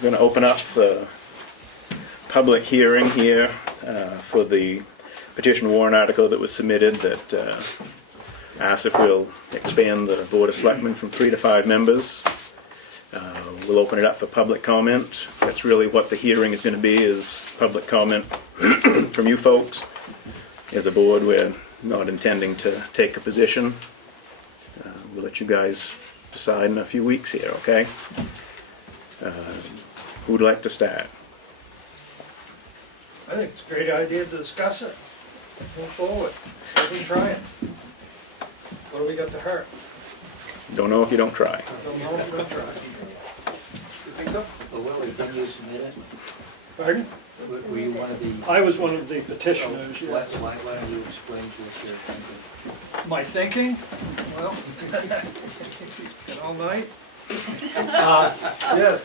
going to open up the public hearing here for the petition warrant article that was submitted that asks if we'll expand the Board of Selectmen from 3 to 5 members. We'll open it up for public comment. That's really what the hearing is going to be, is public comment from you folks. As a board, we're not intending to take a position. We'll let you guys decide in a few weeks here, okay? Who'd like to start? I think it's a great idea to discuss it. Move forward. Let me try it. What do we got to hurt? Don't know if you don't try. Don't know if we're gonna try. You think so? Well, Willie, didn't you submit it? Pardon? Were you one of the? I was one of the petitioners, So yes. why don't you explain to us your thinking? My thinking? Well, been all night? Yes,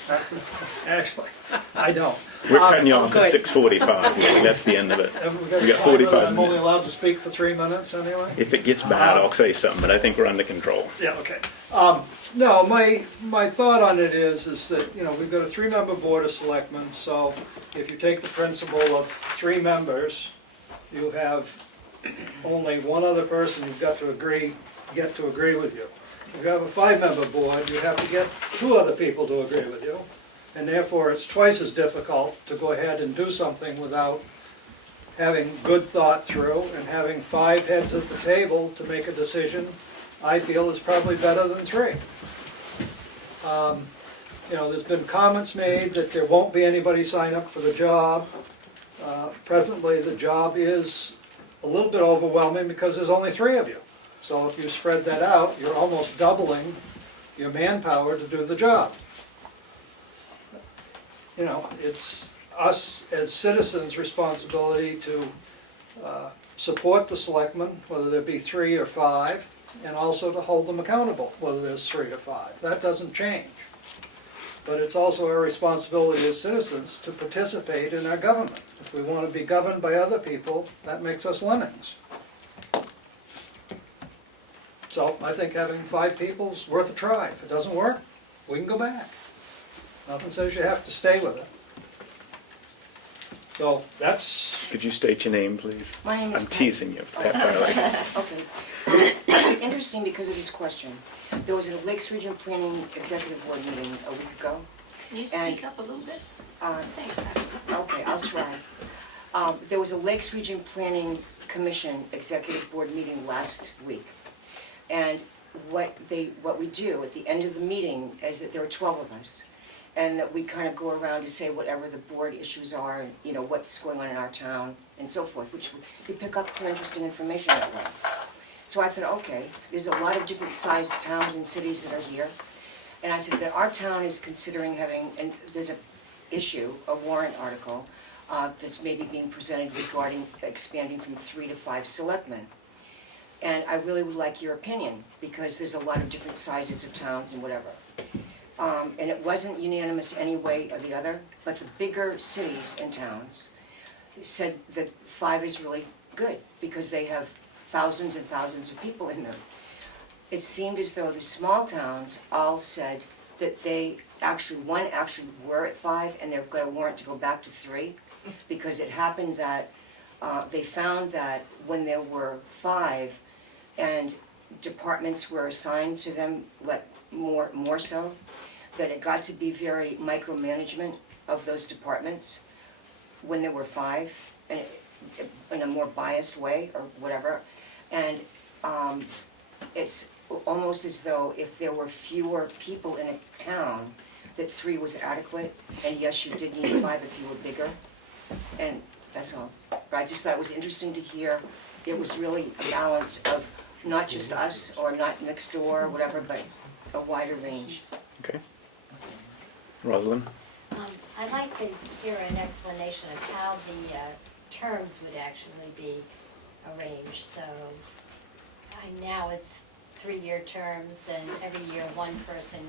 actually, I don't. We're cutting you off at good. 6:45. That's the end of it. We You got 45 I'm only minutes. allowed to speak for 3 minutes anyway? If it gets bad, I'll say something, but I think we're under control. Yeah, okay. No, my thought on it is that, you know, we've got a 3-member Board of Selectmen, so if you take the principle of 3 members, you have only one other person you've got to get to agree with you. If you have a 5-member board, you have to get 2 other people to agree with you, and therefore it's twice as difficult to go ahead and do something without having good thought through and having 5 heads at the table to make a decision. I feel is probably better than 3. You know, there's been comments made that there won't be anybody sign up for the job. Presently, the job is a little bit overwhelming because there's only 3 of you. So if you spread that out, you're almost doubling your manpower to do the job. You know, it's us as citizens' responsibility to support the selectmen, whether there be 3 or 5, and also to hold them accountable, whether there's 3 or 5. That doesn't change. But it's also our responsibility as citizens to participate in our government. If we want to be governed by other people, that makes us lemmings. So I think having 5 people is worth a try. If it doesn't work, we can go back. Nothing says you have to stay with it. So that's, Could you state your name, please? My name is I'm Pat. teasing you, Pat Farley. Okay. Interesting because of this question. There was a Lakes Region Planning Executive Board meeting a week ago. Can you And- speak up a little bit? Thanks. Okay, I'll try. There was a Lakes Region Planning Commission Executive Board meeting last week. And what we do at the end of the meeting is that there are 12 of us. And that we kind of go around to say whatever the board issues are, and, you know, what's going on in our town and so forth, which we pick up some interesting information that way. So I thought, okay, there's a lot of different sized towns and cities that are here. And I said that our town is considering having, and there's a issue, a warrant article, that's maybe being presented regarding expanding from 3 to 5 selectmen. And I really would like your opinion, because there's a lot of different sizes of towns and whatever. And it wasn't unanimous any way or the other, but the bigger cities and towns said that 5 is really good, because they have thousands and thousands of people in them. It seemed as though the small towns all said that they one actually were at 5, and they've got a warrant to go back to 3, because it happened that they found that when there were 5 and departments were assigned to them, more so, that it got to be very micromanagement of those departments when there were 5, and in a more biased way or whatever. And it's almost as though if there were fewer people in a town, that 3 was adequate, and yes, you did need 5 if you were bigger, and that's all. But I just thought it was interesting to hear it was really a balance of not just us, or not next door, or whatever, but a wider range. Okay. Rosalind? I'd like to hear an explanation of how the terms would actually be arranged. So now it's 3-year terms, and every year one person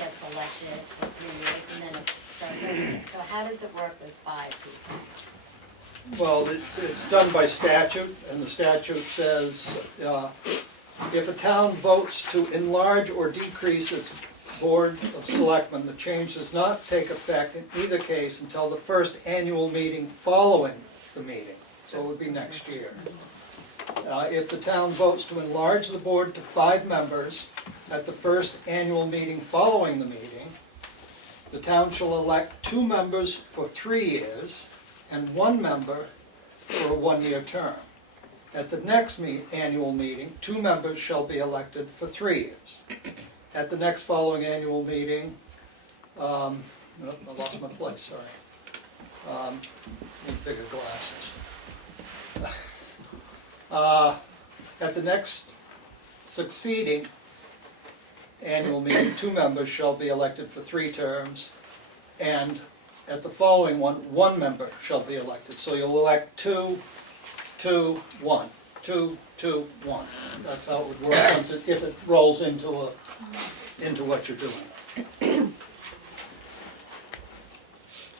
gets elected for 3 years, and then it starts over again. So how does it work with 5 people? well, it's done by statute, and the statute says if a town votes to enlarge or decrease its Board of Selectmen, the change does not take effect in either case until the first annual meeting following the meeting, so it would be next year. If the town votes to enlarge the board to 5 members at the first annual meeting following the meeting, the town shall elect 2 members for 3 years and 1 member for a 1-year term. At the next annual meeting, 2 members shall be elected for 3 years. At the next following annual meeting, I lost my place, sorry. Need bigger glasses. At the next succeeding annual meeting, 2 members shall be elected for 3 terms, and at the following one, 1 member shall be elected. So you'll elect 2, 2, 1, 2, 2, 1. That's how it would work once if it rolls into what you're doing.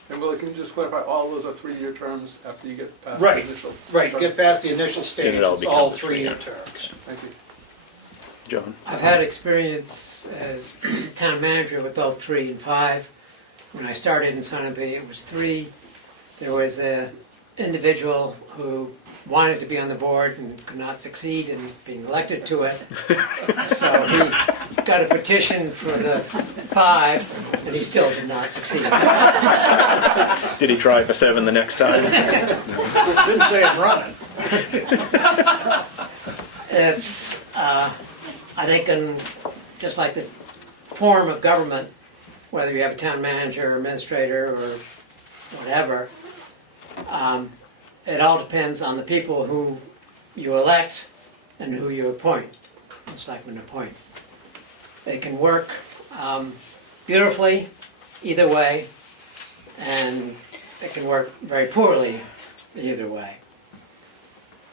And Willie, can you just clarify, all those are 3-year terms after you get past Right. the initial? Right, get past the initial stage, it all it's all becomes 3-year 3-year. terms. Thank you. John? I've had experience as town manager with both 3 and 5. When I started in Sunapee, it was 3. There was an individual who wanted to be on the board and could not succeed in being elected to it. So he got a petition for the 5, and he still did not succeed. Did he try for 7 the next time? Didn't say I'm running. It's, I think, just like the form of government, whether you have a town manager, or administrator, or whatever, it all depends on the people who you elect and who you appoint, the selectmen appoint. They can work beautifully either way, and it can work very poorly either way.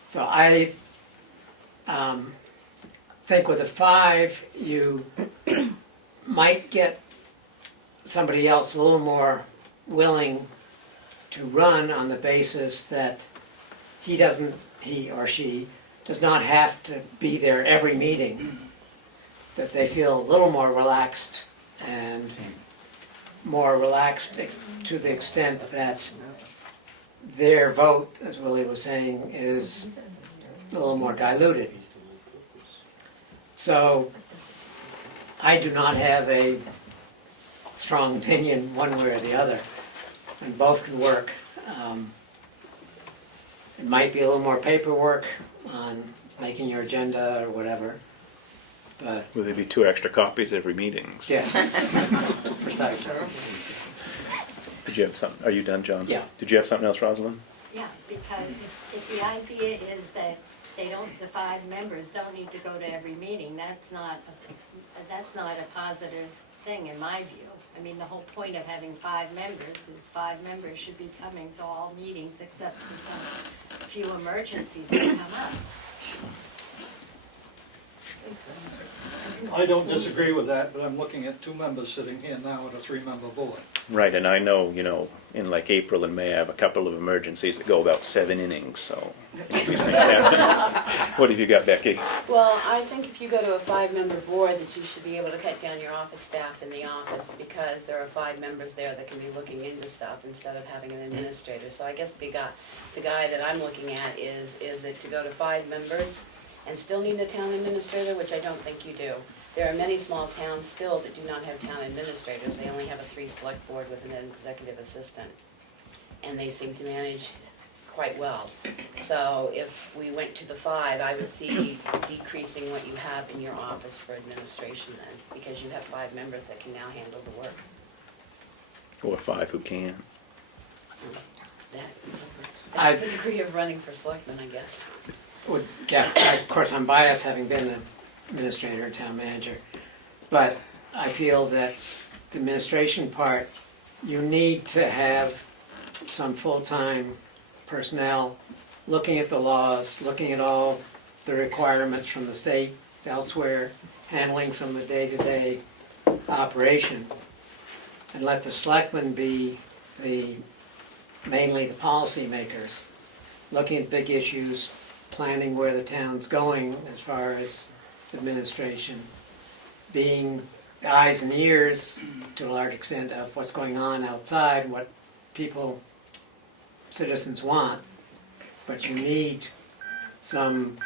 So I think with a 5, you might get somebody else a little more willing to run on the basis that he or she does not have to be there every meeting, that they feel a little more relaxed, and more relaxed to the extent that their vote, as Willie was saying, is a little more diluted. So I do not have a strong opinion one way or the other, and both can work. It might be a little more paperwork on making your agenda or whatever, but Will there be 2 extra copies every meeting? yeah, precisely. Did you have something? Are you done, John? Yeah. Did you have something else, Rosalind? Yeah, because if the idea is that the 5 members don't need to go to every meeting, that's not a positive thing in my view. I mean, the whole point of having 5 members is 5 members should be coming to all meetings except for some few emergencies that come up. I don't disagree with that, but I'm looking at 2 members sitting here now at a 3-member board. Right, and I know, in like April and May, I have a couple of emergencies that go about 7 innings, so these things happen. What have you got, Becky? Well, I think if you go to a 5-member board, that you should be able to cut down your office staff in the office, because there are 5 members there that can be looking into stuff instead of having an administrator. So I guess the guy that I'm looking at is it to go to 5 members and still need a town administrator, which I don't think you do. There are many small towns still that do not have town administrators. They only have a 3-select board with an executive assistant. And they seem to manage quite well. So if we went to the 5, I would see decreasing what you have in your office for administration then, because you have 5 members that can now handle the work. Or 5 who can. That's the degree of running for selectmen, I guess. Of course, I'm biased, having been an administrator, town manager, but I feel that the administration part, you need to have some full-time personnel looking at the laws, looking at all the requirements from the state, elsewhere, handling some of the day-to-day operation, and let the selectmen be mainly the policy makers, looking at big issues, planning where the town's going as far as administration, being eyes and ears to a large extent of what's going on outside, what people, citizens want. But you need some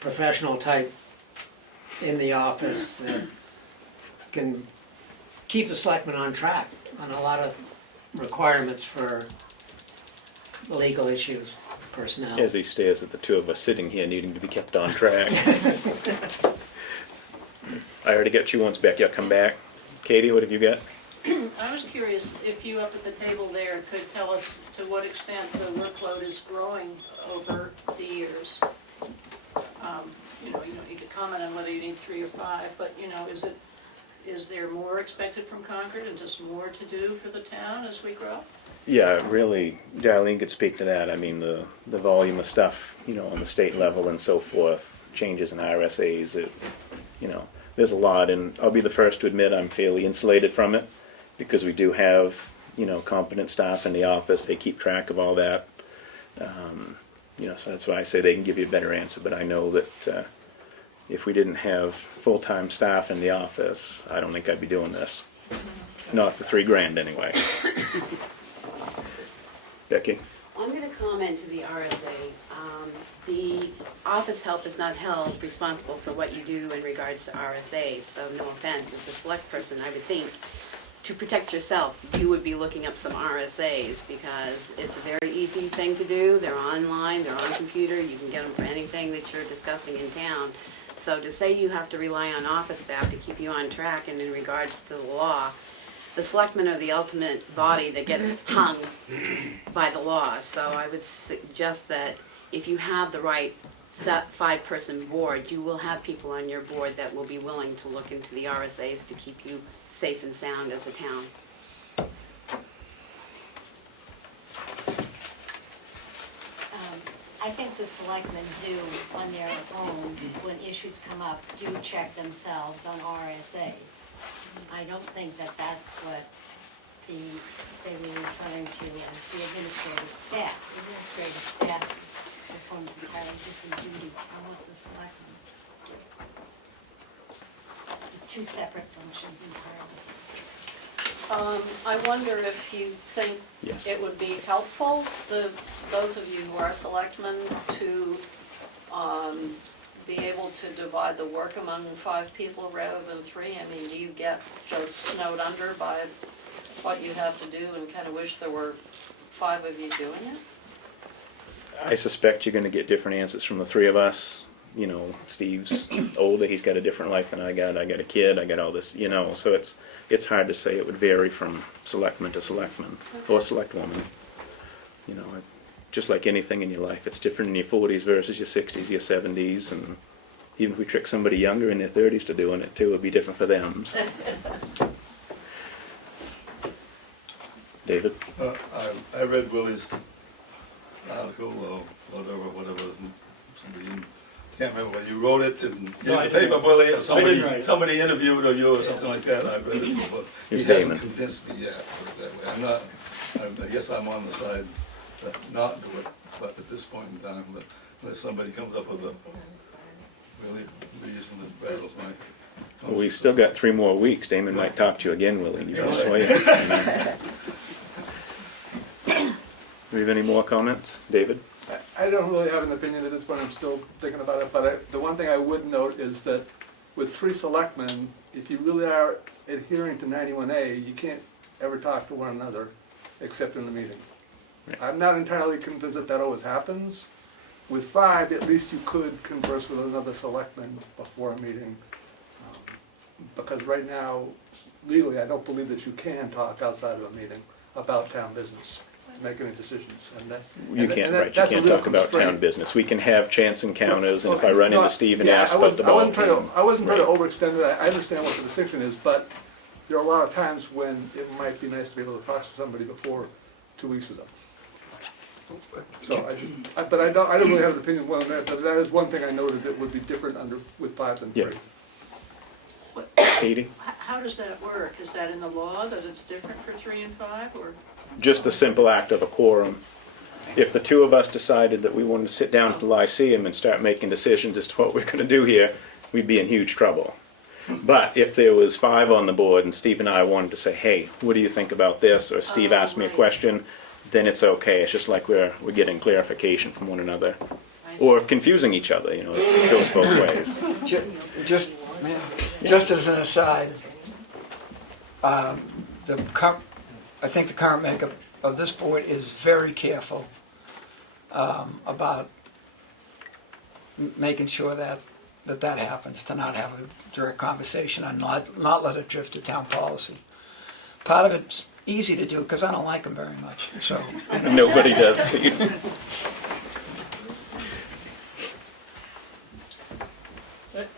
professional type in the office that can keep the selectmen on track on a lot of requirements for legal issues, personnel. As he stares at the two of us sitting here needing to be kept on track. I already got you once, Becky. I'll come back. Katie, what have you got? I was curious if you up at the table there could tell us to what extent the workload is growing over the years. You don't need to comment on whether you need 3 or 5, but is there more expected from Concord and just more to do for the town as we grow? Yeah, really, Darlene could speak to that. I mean, the volume of stuff, on the state level and so forth, changes in RSAs, there's a lot, and I'll be the first to admit I'm fairly insulated from it, because we do have, competent staff in the office. They keep track of all that. So that's why I say they can give you a better answer, but I know that if we didn't have full-time staff in the office, I don't think I'd be doing this. Not for $3,000 anyway. Becky? I'm going to comment to the RSA. The office help is not held responsible for what you do in regards to RSAs, so no offense, as a select person, I would think, to protect yourself, you would be looking up some RSAs, because it's a very easy thing to do. They're online, they're on computer, you can get them for anything that you're discussing in town. So to say you have to rely on office staff to keep you on track and in regards to the law, the selectmen are the ultimate body that gets hung by the law. So I would suggest that if you have the right set 5-person board, you will have people on your board that will be willing to look into the RSAs to keep you safe and sound as a town. I think the selectmen do, on their own, when issues come up, do check themselves on RSAs. I don't think that that's what they were referring to as the administrative staff. The administrative staff performs entirely different duties from what the selectmen do. It's 2 separate functions entirely. I wonder if you think Yes. it would be helpful, those of you who are selectmen, to be able to divide the work among 5 people rather than 3? I mean, do you get just snowed under by what you have to do and kind of wish there were 5 of you doing it? I suspect you're going to get different answers from the 3 of us. Steve's older, he's got a different life than I got a kid, I got all this, so it's hard to say. It would vary from selectman to selectman, or selectwoman. Just like anything in your life, it's different in your 40s versus your 60s, your 70s, and even if we trick somebody younger in their 30s to doing it too, it would be different for them. So. David? I read Willie's article, whatever, somebody, can't remember whether you wrote it in the paper, Willie, or somebody interviewed or you or something like that. I read it, but he hasn't convinced me yet, put it that way. I guess I'm on the side to not do it, but at this point in time, but unless somebody comes up with a really reason that battles my... Well, we've still got 3 more weeks. Damon might talk to you again, Willie. You can sway it. Do we have any more comments? David? I don't really have an opinion at this point, I'm still thinking about it, but the one thing I would note is that with 3 selectmen, if you really are adhering to 91A, you can't ever talk to one another except in the meeting. Right. I'm not entirely convinced that always happens. With 5, at least you could converse with another selectman before a meeting. Because right now, legally, I don't believe that you can talk outside of a meeting about town business, make any decisions. You can't talk about town business. We can have chance encounters, and if I run into Steve and ask about the ball team. I wasn't trying to overextend it. I understand what the distinction is, but there are a lot of times when it might be nice to be able to talk to somebody before 2 weeks ago. So, but I don't really have an opinion on that, but that is one thing I noted that would be different with 5 than 3. Yeah. Katie? How does that work? Is that in the law that it's different for 3 and 5, or? Just the simple act of a quorum. If the 2 of us decided that we wanted to sit down at the Lyceum and start making decisions as to what we're going to do here, we'd be in huge trouble. But if there was 5 on the board and Steve and I wanted to say, hey, what do you think about this? Or Steve asked me a right. question, then it's okay. It's just like we're getting clarification from one another. I see. Or confusing each other, you know, it goes both ways. Just as an aside, I think the current makeup of this board is very careful about making sure that happens, to not have a direct conversation and not let it drift to town policy. Part of it's easy to do because I don't like them very much, so. Nobody does.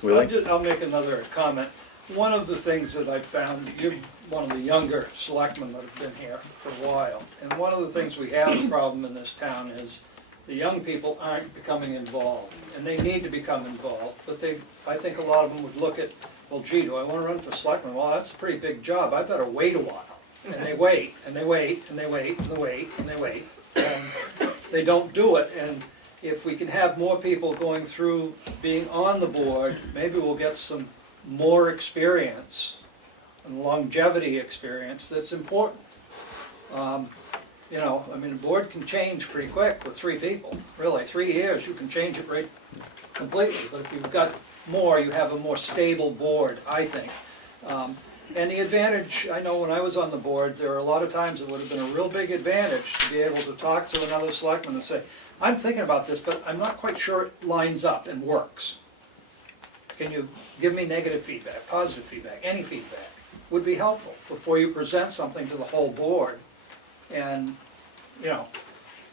Willie? I'll make another comment. One of the things that I found, you're one of the younger selectmen that have been here for a while, and one of the things we have a problem in this town is the young people aren't becoming involved, and they need to become involved, but I think a lot of them would look at, well, gee, do I want to run for selectman? Well, that's a pretty big job, I better wait a while. And they wait, and they wait, and they wait, and they wait, and they wait, and they don't do it, and if we can have more people going through being on the board, maybe we'll get some more experience and longevity experience that's important. You know, I mean, the board can change pretty quick with 3 people, really. 3 years, you can change it right completely, but if you've got more, you have a more stable board, I think. And the advantage, I know when I was on the board, there were a lot of times it would have been a real big advantage to be able to talk to another selectman and say, I'm thinking about this, but I'm not quite sure it lines up and works. Can you give me negative feedback, positive feedback, any feedback? Would be helpful before you present something to the whole board. And, you know,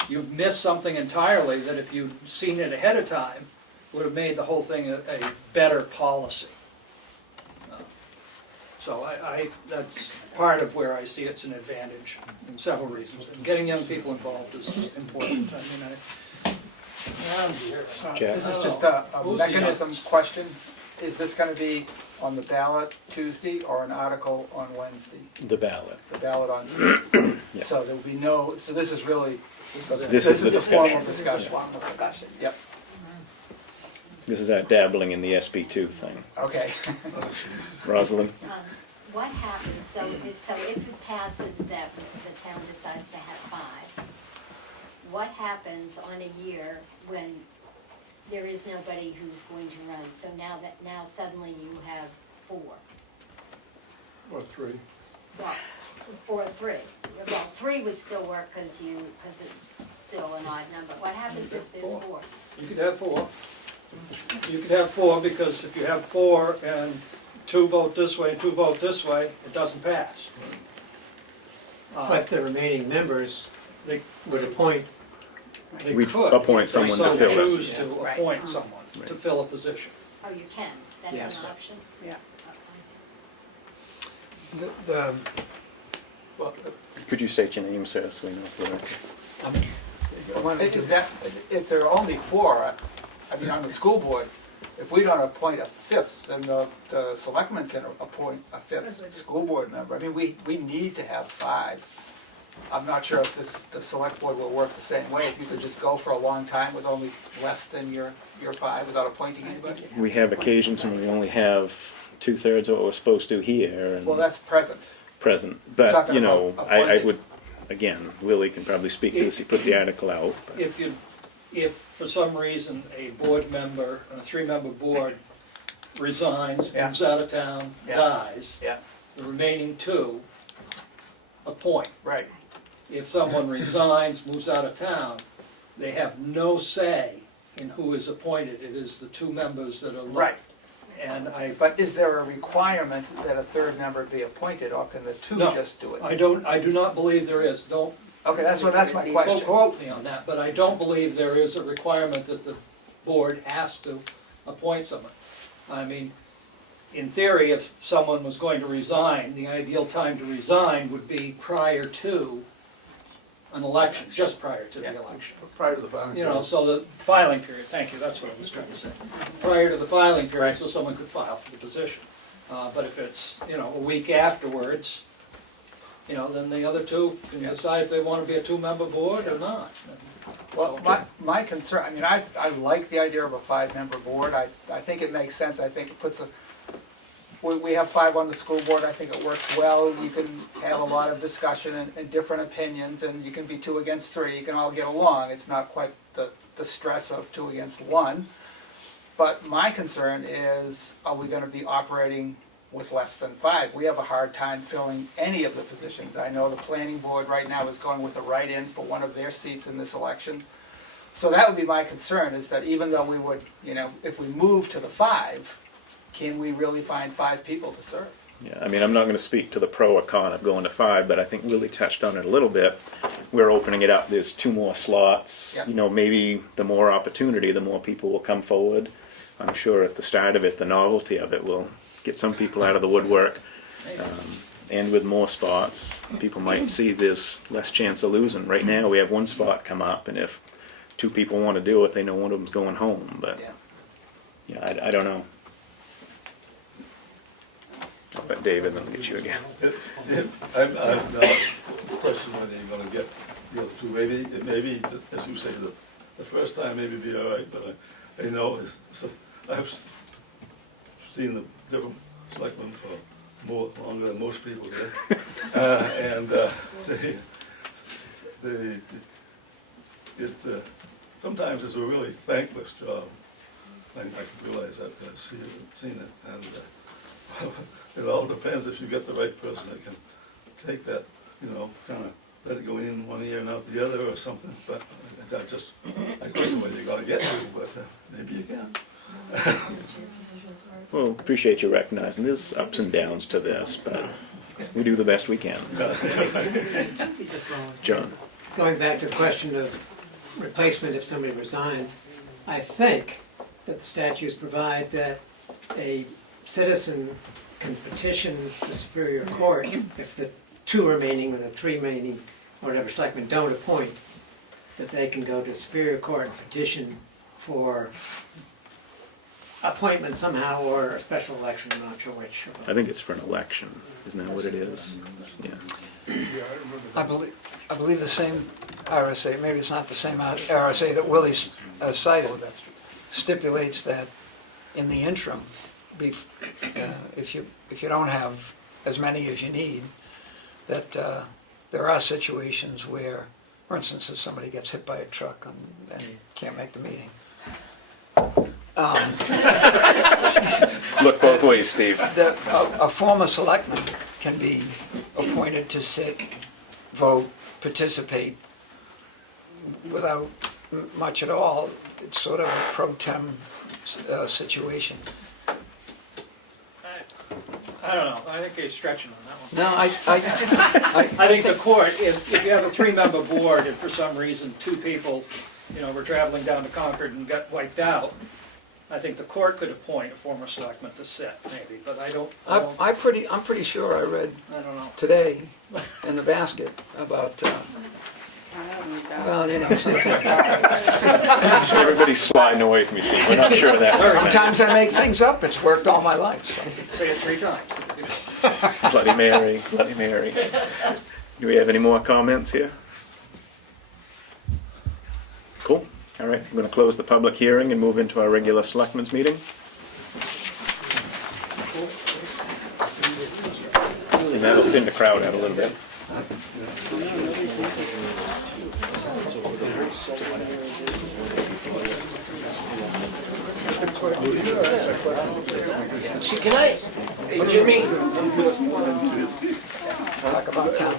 you've missed something entirely that if you'd seen it ahead of time, would have made the whole thing a better policy. So that's part of where I see it's an advantage in several reasons. And getting young people involved is important. I mean, This is just a mechanism question. Is this gonna be on the ballot Tuesday or an article on Wednesday? The ballot. The ballot on Tuesday. Yeah. So there will be no, so this is really, This is the formal discussion. discussion. Yep, This is that dabbling in the SB2 thing. okay. Rosalind? What happens, so if it passes that the town decides to have 5, what happens on a year when there is nobody who's going to run? So now suddenly you have 4. Or 3. Well, or 3. Well, 3 would still work because it's still an odd number. What happens if there's 4? you could have 4. You could have 4 because if you have 4 and 2 vote this way and 2 vote this way, it doesn't pass. But the remaining members They, would appoint, they We could. appoint if someone to they so fill it. choose to appoint someone to fill a position. Oh, you can, that's Yes. an option? Yeah. Well, Could you state your name, sir, so we know for the record? is that, if there are only 4, I mean, on the school board, if we don't appoint a 5th, then the selectmen can appoint a 5th school board member. I mean, we need to have 5. I'm not sure if the select board will work the same way, if you could just go for a long time with only less than your 5 without appointing anybody. We have occasions when we only have 2/3 of what we're supposed to here and Well, that's present. present. Talking But, you know, about I appointing. would, again, Willie can probably speak to this, he put the article out. but- If for some reason a board member, a 3-member board resigns, Yeah. moves out of town, Yeah. dies, Yeah, the remaining 2 appoint. right. If someone resigns, moves out of town, they have no say in who is appointed. It is the 2 members that are Right. left. And But is there a requirement that a 3rd member be appointed, or can the 2 No. just do it? I do not believe there is. Don't Okay, that's my question. quote me on that, but I don't believe there is a requirement that the board has to appoint someone. I mean, in theory, if someone was going to resign, the ideal time to resign would be prior to an election, just prior to the election. Prior to the filing. You know, so the filing period, thank you, that's what I was trying to say. Prior to the filing period, so someone could file for the position. But if it's, you know, a week afterwards, you know, then the other 2 can decide if they want to be a 2-member board or not. Well, my concern, I mean, I like the idea of a 5-member board. I think it makes sense. I think it puts we have 5 on the school board, I think it works well. You can have a lot of discussion and different opinions, and you can be 2 against 3, you can all get along. It's not quite the stress of 2 against 1. But my concern is, are we gonna be operating with less than 5? We have a hard time filling any of the positions. I know the planning board right now is going with a write-in for one of their seats in this election. So that would be my concern, is that even though we would, if we move to the 5, can we really find 5 people to serve? Yeah, I mean, I'm not going to speak to the pro or con of going to 5, but I think Willie touched on it a little bit. We're opening it up. There's 2 more slots. Yep. Maybe the more opportunity, the more people will come forward. I'm sure at the start of it, the novelty of it will get some people out of the woodwork. And with more spots, people might see there's less chance of losing. Right now, we have 1 spot come up, and if 2 people want to do it, they know one of them's going home. But yeah, I don't know. I'll let David, then I'll get you again. I'm now questioning whether you're gonna get the other 2. Maybe, as you say, the first time maybe be all right, but I know I've seen the different selectmen for longer than most people here, and sometimes it's a really thankless job. I can realize that, I've seen it, and it all depends if you get the right person that can take that, kind of let it go in one ear and out the other or something, but I question whether you're gonna get to, but maybe you can. Well, appreciate you recognizing there's ups and downs to this, but we do the best we can. John? Going back to the question of replacement if somebody resigns, I think that the statutes provide that a citizen can petition the Superior Court if the 2 remaining or the 3 remaining, or whatever, selectmen don't appoint, that they can go to Superior Court and petition for appointment somehow or a special election, I'm not sure which. I think it's for an election, isn't that what it is? Yeah. I believe the same RSA, maybe it's not the same RSA that Willie cited, stipulates that in the interim, if you don't have as many as you need, that there are situations where, for instance, if somebody gets hit by a truck and can't make the meeting. Look both ways, Steve. A former selectman can be appointed to sit, vote, participate without much at all. It's sort of a pro tem situation. I don't know, I think you're stretching on that one. No, I think the court, if you have a 3-member board and for some reason 2 people, were traveling down to Concord and got wiped out, I think the court could appoint a former selectman to sit, maybe, but I'm pretty sure I read I don't know. today in the basket about Everybody's sliding away from you, Steve. We're not sure of that. sometimes I make things up. It's worked all my life. So. Say it 3 times. Bloody Mary, Bloody Mary. Do we have any more comments here? Cool. All right, I'm going to close the public hearing and move into our regular selectmen's meeting. And that'll thin the crowd out a little bit. Can I, hey Jimmy? Talk about town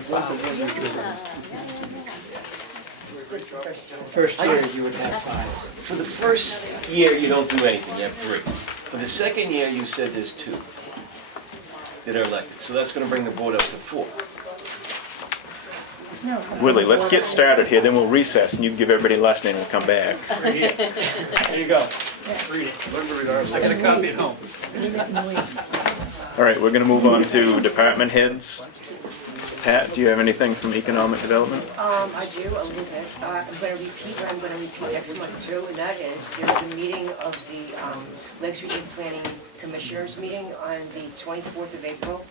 First year you would have 5. For the first year, you don't do anything, you have 3. For the second year, you said there's 2 that are elected, so that's gonna bring the board up to 4. Willie, let's get started here, then we'll recess and you can give everybody a last name and we'll come back. Right here. There you go. Read it. I got a copy at home. All right, we're going to move on to department heads. Pat, do you have anything from economic development? I do, a little bit. I'm going to repeat what I'm going to repeat next month too, and that is, there's a meeting of the Lakes Region Planning Commissioners meeting on the 24th of April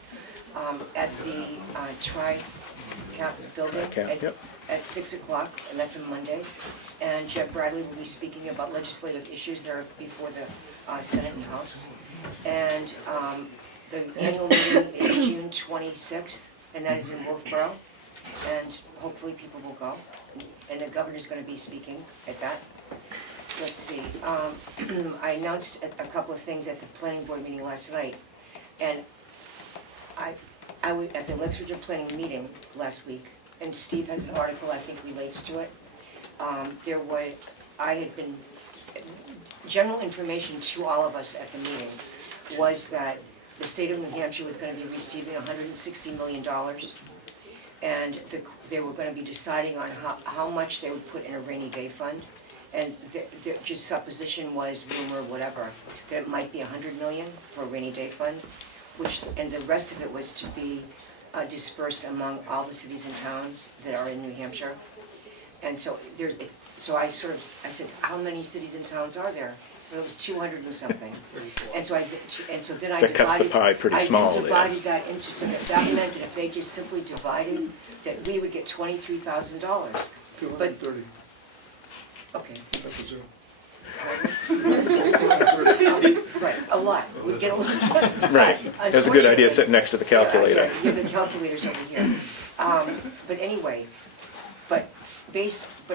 at the Tri-Cap building at 6 o'clock, and that's on Monday. And Jeff Bradley will be speaking about legislative issues that are before the Senate and House. And the annual meeting is June 26th, and that is in Wolfboro. And hopefully people will go, and the governor's gonna be speaking at that. Let's see, I announced a couple of things at the planning board meeting last night, and I was at the Lex Region Planning meeting last week, and Steve has an article I think relates to it. General information to all of us at the meeting was that the state of New Hampshire was gonna be receiving $160 million. And they were gonna be deciding on how much they would put in a rainy day fund. And just supposition was, rumor, whatever, that it might be $100 million for a rainy day fund, and the rest of it was to be dispersed among all the cities and towns that are in New Hampshire. And so I said, how many cities and towns are there? And it was 200 and something. And so then I divided. That cuts the pie pretty small I there. divided that into, so that meant that if they just simply divided, that we would get $23,000. 230. Okay, That's a zero. right, a lot, we'd get a lot. Right, that's a good idea, sitting next to the calculator. Yeah, the calculator's over here. But anyway, but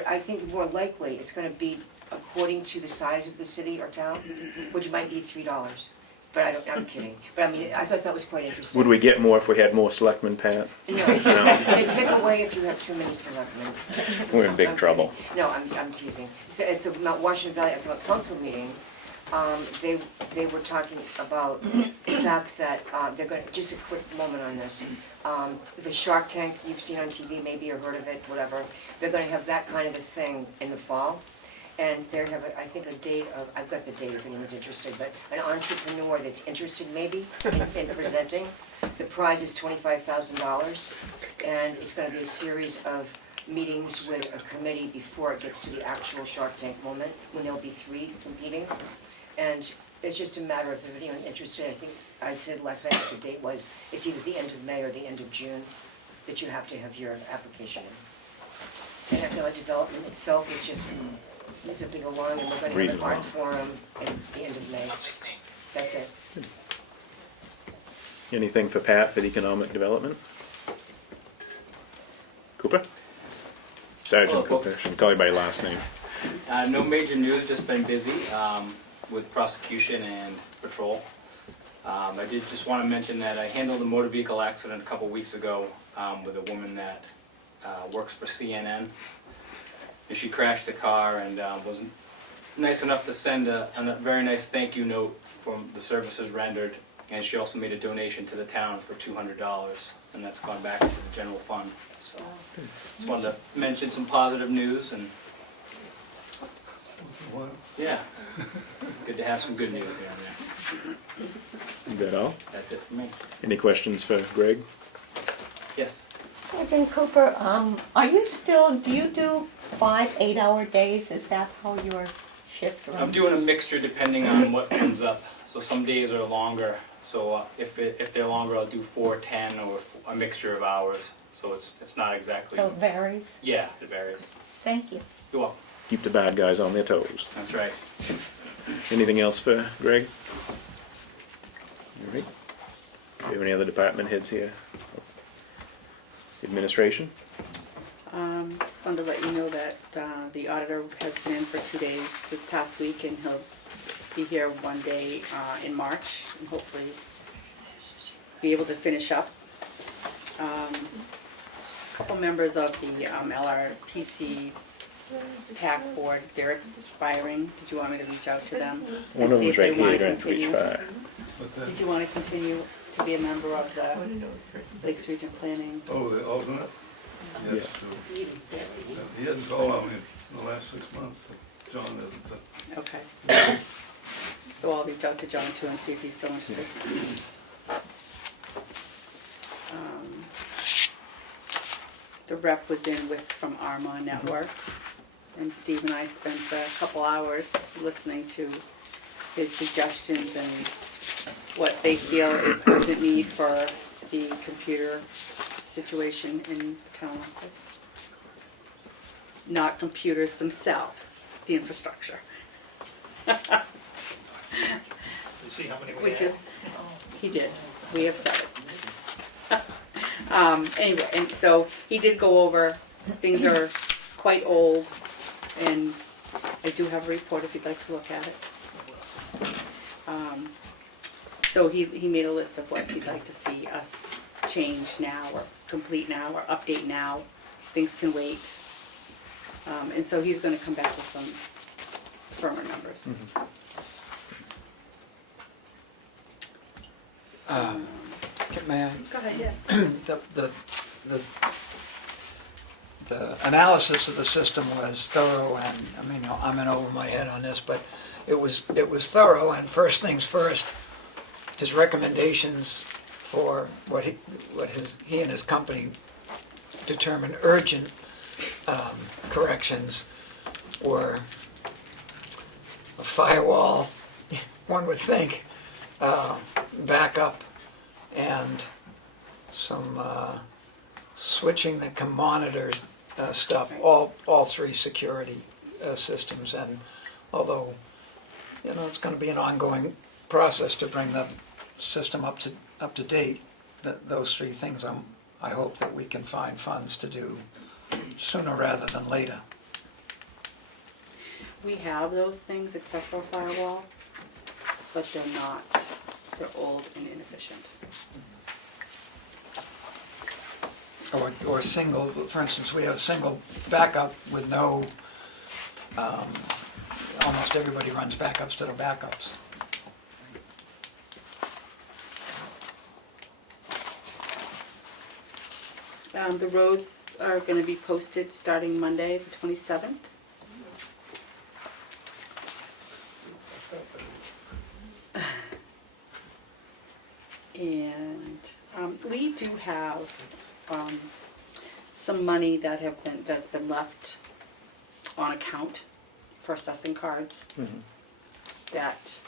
I think more likely, it's gonna be according to the size of the city or town, which might be $3. But I'm kidding. But I mean, I thought that was quite interesting. Would we get more if we had more selectmen, Pat? No, they take away if you have too many selectmen. We're in big I'm trouble. kidding. No, I'm teasing. So at the Mount Washington Valley Economic Council meeting, they were talking about the fact that they're going to, just a quick moment on this, the Shark Tank you've seen on TV, maybe or heard of it, whatever, they're going to have that kind of a thing in the fall. And they have, I think, a date of, I've got the date if anyone's interested, but an entrepreneur that's interested maybe in presenting. The prize is $25,000, and it's gonna be a series of meetings with a committee before it gets to the actual Shark Tank moment, when there'll be 3 competing. And it's just a matter of if anyone's interested. I think I said last night that the date was, it's either the end of May or the end of June that you have to have your application in. And economic development itself is just zipping along, and we're going to have an Reasonable. art forum at the end of May. That's it. Anything for Pat for economic development? Cooper? Sergeant Hello, Cooper, folks. should call you by your last name. No major news, just been busy with prosecution and patrol. I did just want to mention that I handled a motor vehicle accident a couple weeks ago with a woman that works for CNN. And she crashed a car and was nice enough to send a very nice thank you note from the services rendered. And she also made a donation to the town for $200, and that's gone back into the general fund. So just wanted to mention some positive news, and yeah, good to have some good news there. Is that all? That's it for me. Any questions for Greg? Yes. Sergeant Cooper, do you do 5 8-hour days? Is that how your shift runs? I'm doing a mixture depending on what comes up. So some days are longer. So if they're longer, I'll do 4, 10, or a mixture of hours. So it's not exactly. So it varies? Yeah, it varies. Thank you. You're welcome. Keep the bad guys on their toes. That's right. Anything else for Greg? All right. Do you have any other department heads here? Administration? Just wanted to let you know that the auditor has been in for 2 days this past week, and he'll be here one day in March, and hopefully be able to finish up. A couple members of the LRPC TAC board, they're expiring. Did you want me to reach out to them? One and of see them's if they right wanna here, you don't have to reach continue? far. Did you want to continue to be a member of the Lakes Region Planning? Oh, the alternate? Yes, true. He hasn't called on me in the last 6 months. John hasn't. Okay. So I'll reach out to John too and see if he's still interested. The rep was in from Arma Networks, and Steve and I spent a couple hours listening to his suggestions and what they feel is urgent need for the computer situation in the town office. Not computers themselves, the infrastructure. You see how many we have? He did. We have said it. Anyway, and so he did go over, things are quite old, and I do have a report if you'd like to look at it. So he made a list of what he'd like to see us change now, or complete now, or update now. Things can wait. And so he's gonna come back with some firmer numbers. May I? Go ahead, yes. The analysis of the system was thorough, and I mean, I'm in over my head on this, but it was thorough. And first things first, his recommendations for what he and his company determined urgent corrections were a firewall, one would think, backup, and some switching that can monitor stuff, all three security systems. And although, you know, it's going to be an ongoing process to bring the system up to date, those three things I hope that we can find funds to do sooner rather than later. We have those things except for firewall, but they're old and inefficient. Or single, for instance, we have a single backup with no, almost everybody runs backups to their backups. The roads are gonna be posted starting Monday, the 27th. And we do have some money that's been left on account for assessing cards. That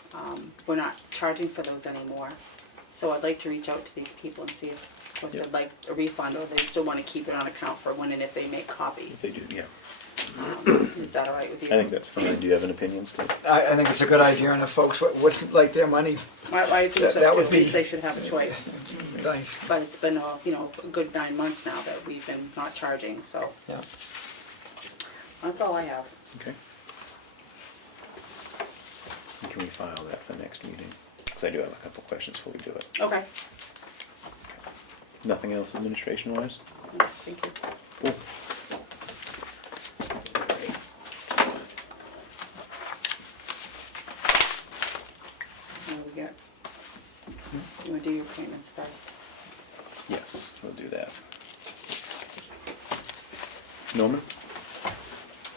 we're not charging for those anymore. So I'd like to reach out to these people and see if they'd like a refund, or they still want to keep it on account for when and if they make copies. If they do, yeah. Is that all right with you? I think that's fine. Do you have an opinion, Steve? I think it's a good idea, and if folks would like their money, I think so that too. would At be least they should have a choice. nice. But it's been a good 9 months now that we've been not charging, so Yeah. that's all I have. Okay. And can we file that for the next meeting? Because I do have a couple questions before we do it. Okay. Nothing else administration-wise? Thank you. Cool. What do we got? You want to do your appointments first? Yes, we'll do that. Norman?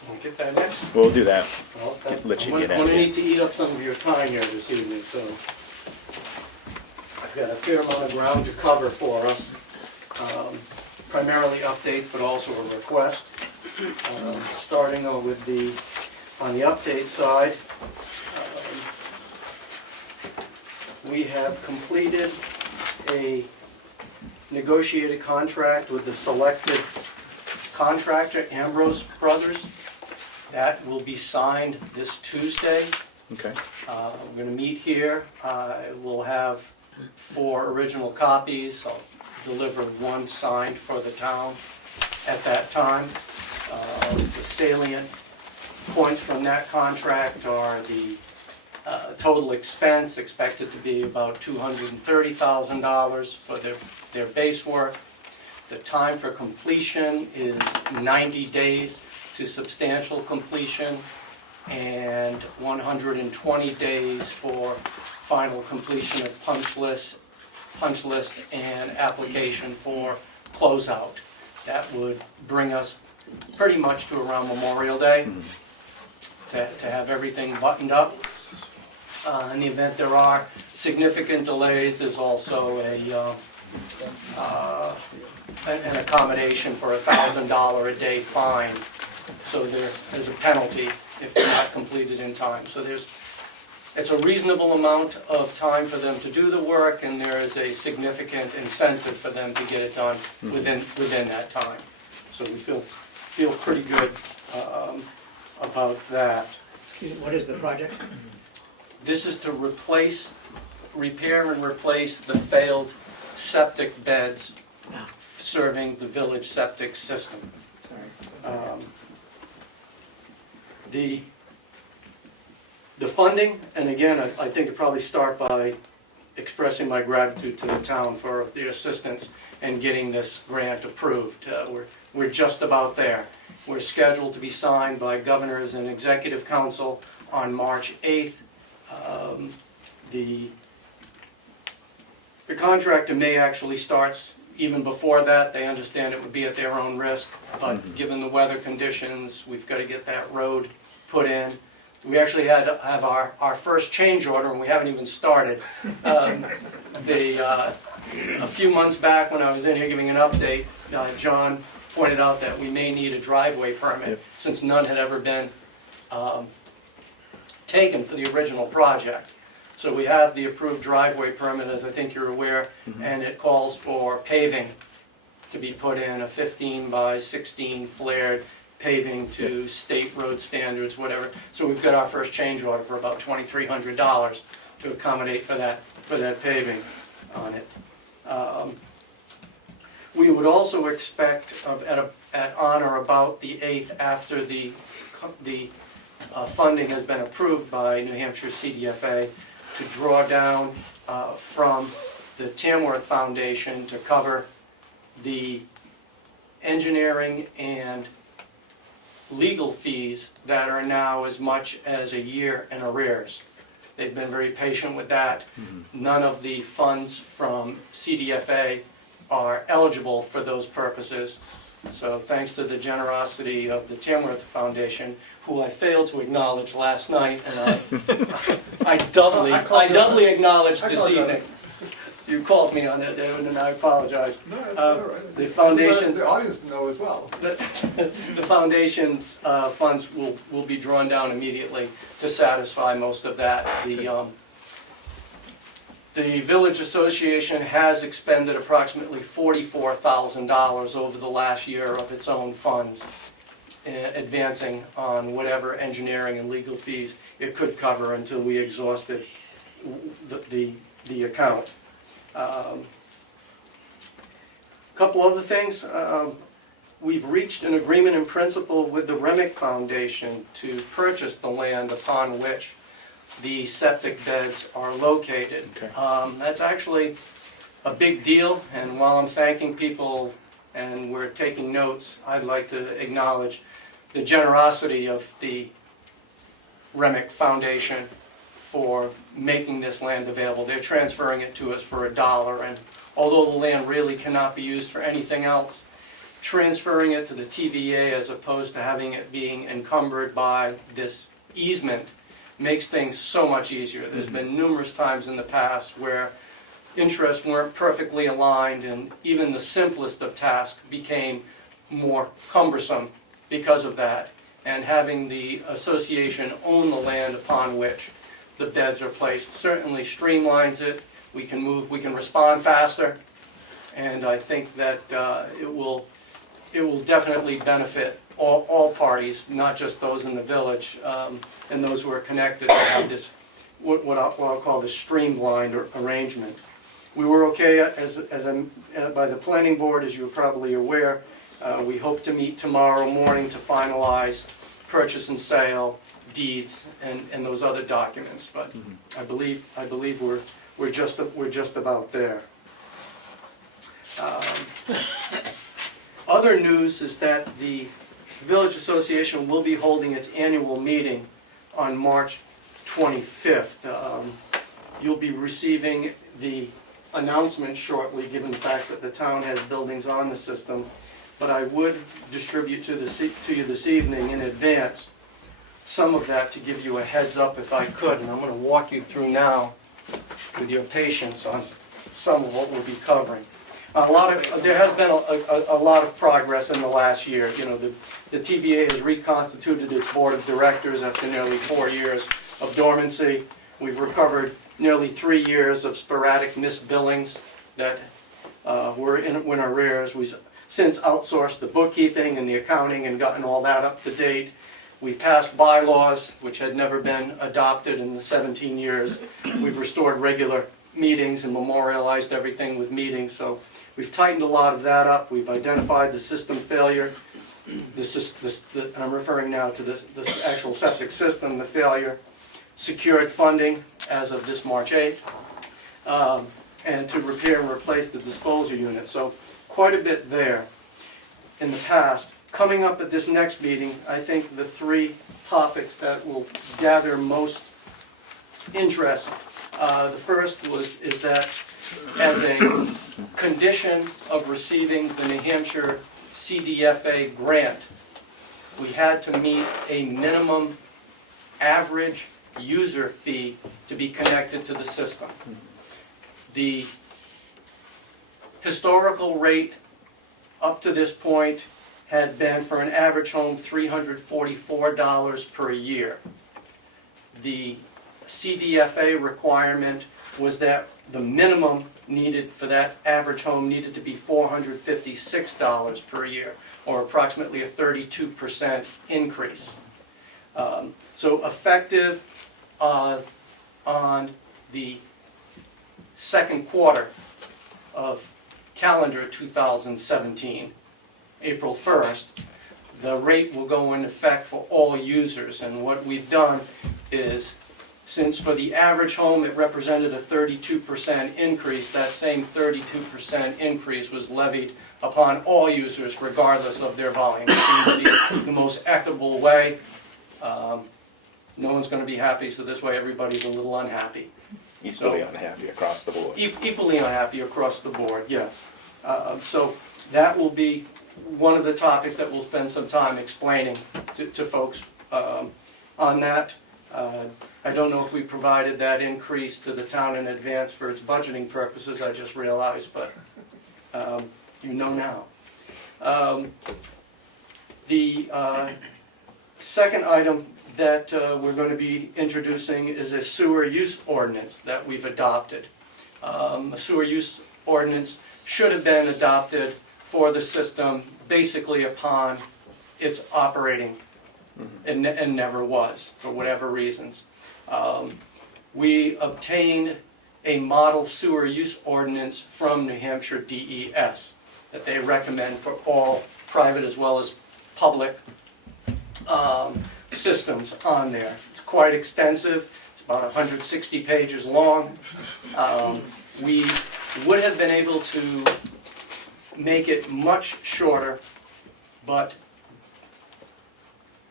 We'll get that next. We'll do that. Well, Let you I'm get out gonna of here. need to eat up some of your time here this evening, so I've got a fair amount of ground to cover for us. Primarily updates, but also a request. Starting on the update side, we have completed a negotiated contract with the selected contractor, Ambrose Brothers. That will be signed this Tuesday. Okay. We're going to meet here. We'll have 4 original copies. I'll deliver 1 signed for the town at that time. The salient points from that contract are the total expense expected to be about $230,000 for their base work. The time for completion is 90 days to substantial completion, and 120 days for final completion of punch list and application for closeout. That would bring us pretty much to around Memorial Day to have everything buttoned up. In the event there are significant delays, there's also an accommodation for a $1,000 a day fine. So there's a penalty if they're not completed in time. So it's a reasonable amount of time for them to do the work, and there is a significant incentive for them to get it done within that time. So we feel pretty good about that. Excuse me, what is the project? This is to replace repair and replace the failed septic beds serving the village septic system. The funding, and again, I think I'd probably start by expressing my gratitude to the town for the assistance in getting this grant approved. We're just about there. We're scheduled to be signed by governors and executive council on March 8th. The contractor may actually start even before that. They understand it would be at their own risk, but given the weather conditions, we've got to get that road put in. We actually have our first change order, and we haven't even started. A few months back when I was in here giving an update, John pointed out that we may need a driveway permit since none had ever been taken for the original project. So we have the approved driveway permit, as I think you're aware, and it calls for paving to be put in, a 15 by 16 flared paving to state road standards, whatever. So we've got our first change order for about $2,300 to accommodate for that paving on it. We would also expect on or about the 8th, after the funding has been approved by New Hampshire CDFA, to draw down from the Tamworth Foundation to cover the engineering and legal fees that are now as much as a year in arrears. They've been very patient with that. None of the funds from CDFA are eligible for those purposes. So thanks to the generosity of the Tamworth Foundation, who I failed to acknowledge last night, and I doubly acknowledged this evening. You called me on that, David, and I apologize. No, that's all right. The foundation's The audience know as well. the foundation's funds will be drawn down immediately to satisfy most of that. The Village Association has expended approximately $44,000 over the last year of its own funds, advancing on whatever engineering and legal fees it could cover until we exhausted the account. Couple other things. We've reached an agreement in principle with the Remick Foundation to purchase the land upon which the septic beds are located. That's actually a big deal, and while I'm thanking people and we're taking notes, I'd like to acknowledge the generosity of the Remick Foundation for making this land available. They're transferring it to us for $1, and although the land really cannot be used for anything else, transferring it to the TVA as opposed to having it being encumbered by this easement makes things so much easier. There's been numerous times in the past where interests weren't perfectly aligned, and even the simplest of tasks became more cumbersome because of that. And having the association own the land upon which the beds are placed certainly streamlines it. We can move, we can respond faster, and I think that it will definitely benefit all parties, not just those in the village and those who are connected, to have this what I'll call the streamlined arrangement. We were okay by the planning board, as you're probably aware. We hope to meet tomorrow morning to finalize purchase and sale deeds and those other documents. But I believe we're just about there. Other news is that the Village Association will be holding its annual meeting on March 25th. You'll be receiving the announcement shortly, given the fact that the town has buildings on the system. But I would distribute to you this evening in advance some of that to give you a heads up if I could. And I'm going to walk you through now, with your patience, on some of what we'll be covering. There has been a lot of progress in the last year. You know, the TVA has reconstituted its board of directors after nearly 4 years of dormancy. We've recovered nearly 3 years of sporadic missed billings that were in arrears. We've since outsourced the bookkeeping and the accounting and gotten all that up to date. We've passed bylaws which had never been adopted in the 17 years. We've restored regular meetings and memorialized everything with meetings. So we've tightened a lot of that up. We've identified the system failure. I'm referring now to this actual septic system, the failure. Secured funding as of this March 8th. And to repair and replace the disposal unit. So quite a bit there in the past. Coming up at this next meeting, I think the three topics that will gather most interest. The first is that as a condition of receiving the New Hampshire CDFA grant, we had to meet a minimum average user fee to be connected to the system. The historical rate up to this point had been for an average home $344 per year. The CDFA requirement was that the minimum needed for that average home needed to be $456 per year, or approximately a 32% increase. So effective on the second quarter of calendar 2017, April 1st, the rate will go into effect for all users. And what we've done is, since for the average home it represented a 32% increase, that same 32% increase was levied upon all users regardless of their volume. It seems to be the most equitable way. No one's going to be happy, so this way everybody's a little unhappy. Equally unhappy across the board. Equally unhappy across the board, yes. So that will be one of the topics that we'll spend some time explaining to folks on that. I don't know if we provided that increase to the town in advance for its budgeting purposes, I just realized, but you know now. The second item that we're going to be introducing is a sewer use ordinance that we've adopted. A sewer use ordinance should have been adopted for the system basically upon its operating, and never was, for whatever reasons. We obtained a model sewer use ordinance from New Hampshire DES that they recommend for all private as well as public systems on there. It's quite extensive. It's about 160 pages long. We would have been able to make it much shorter, but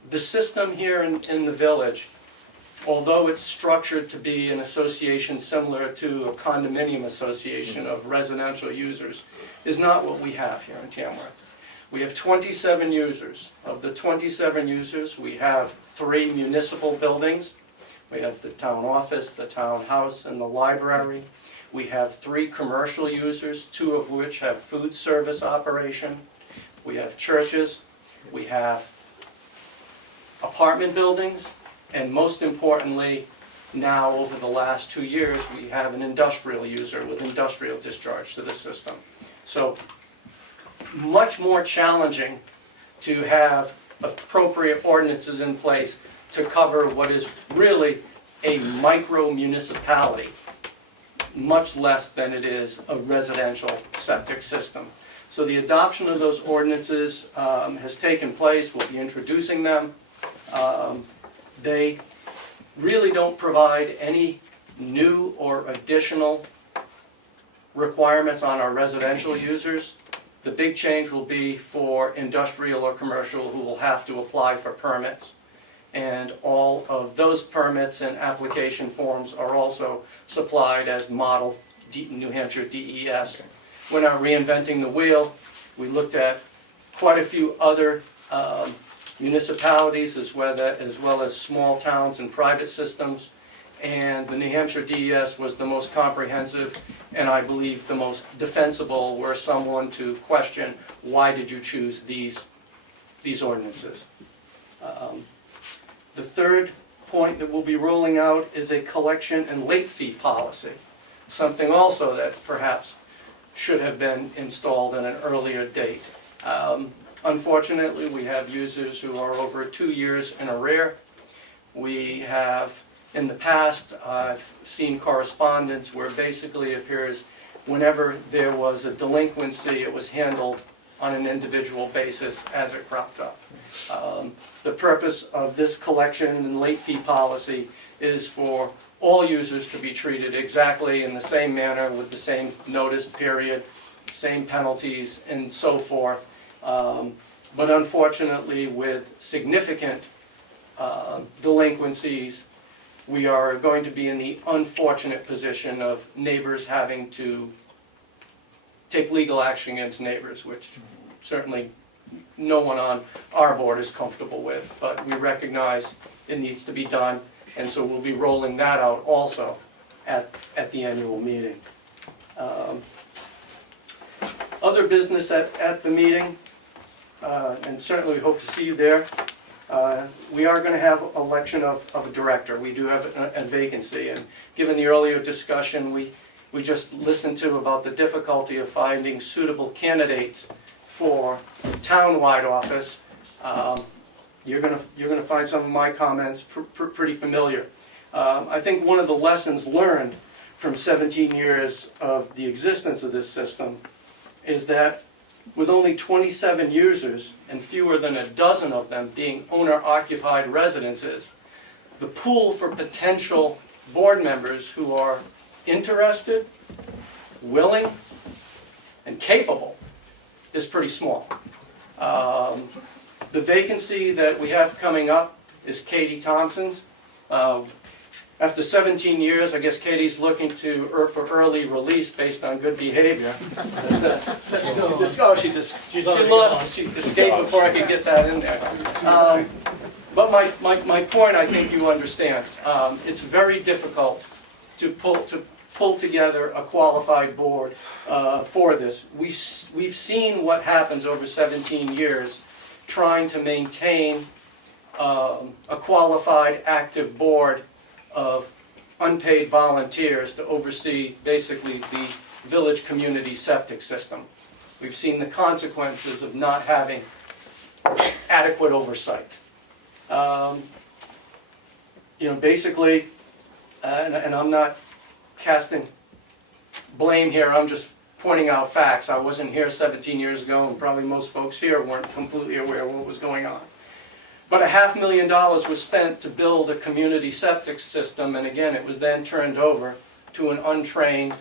the system here in the village, although it's structured to be an association similar to a condominium association of residential users, is not what we have here in Tamworth. We have 27 users. Of the 27 users, we have 3 municipal buildings. We have the town office, the townhouse, and the library. We have 3 commercial users, 2 of which have food service operation. We have churches. We have apartment buildings. And most importantly, now over the last 2 years, we have an industrial user with industrial discharge to the system. So much more challenging to have appropriate ordinances in place to cover what is really a micro municipality, much less than it is a residential septic system. So the adoption of those ordinances has taken place. We'll be introducing them. They really don't provide any new or additional requirements on our residential users. The big change will be for industrial or commercial who will have to apply for permits. And all of those permits and application forms are also supplied as model New Hampshire DES. We're not reinventing the wheel. We looked at quite a few other municipalities as well as small towns and private systems. And the New Hampshire DES was the most comprehensive and I believe the most defensible were someone to question, why did you choose these ordinances? The third point that we'll be rolling out is a collection and late fee policy, something also that perhaps should have been installed at an earlier date. Unfortunately, we have users who are over 2 years in arrear. We have In the past, I've seen correspondence where basically it appears whenever there was a delinquency, it was handled on an individual basis as it cropped up. The purpose of this collection and late fee policy is for all users to be treated exactly in the same manner with the same notice period, same penalties, and so forth. But unfortunately, with significant delinquencies, we are going to be in the unfortunate position of neighbors having to take legal action against neighbors, which certainly no one on our board is comfortable with, but we recognize it needs to be done, and so we'll be rolling that out also at the annual meeting. Other business at the meeting, and certainly we hope to see you there. We are going to have election of a director. We do have a vacancy, and given the earlier discussion we just listened to about the difficulty of finding suitable candidates for town-wide office, you're going to find some of my comments pretty familiar. I think one of the lessons learned from 17 years of the existence of this system is that with only 27 users and fewer than a dozen of them being owner-occupied residences, the pool for potential board members who are interested, willing, and capable is pretty small. The vacancy that we have coming up is Katie Thompson's. After 17 years, I guess Katie's looking for early release based on good behavior. She escaped before I could get that in there. But my point, I think you understand. It's very difficult to pull together a qualified board for this. We've seen what happens over 17 years trying to maintain a qualified, active board of unpaid volunteers to oversee basically the village community septic system. We've seen the consequences of not having adequate oversight. Basically, and I'm not casting blame here, I'm just pointing out facts. I wasn't here 17 years ago, and probably most folks here weren't completely aware of what was going on. But $500,000 was spent to build a community septic system, and again, it was then turned over to an untrained,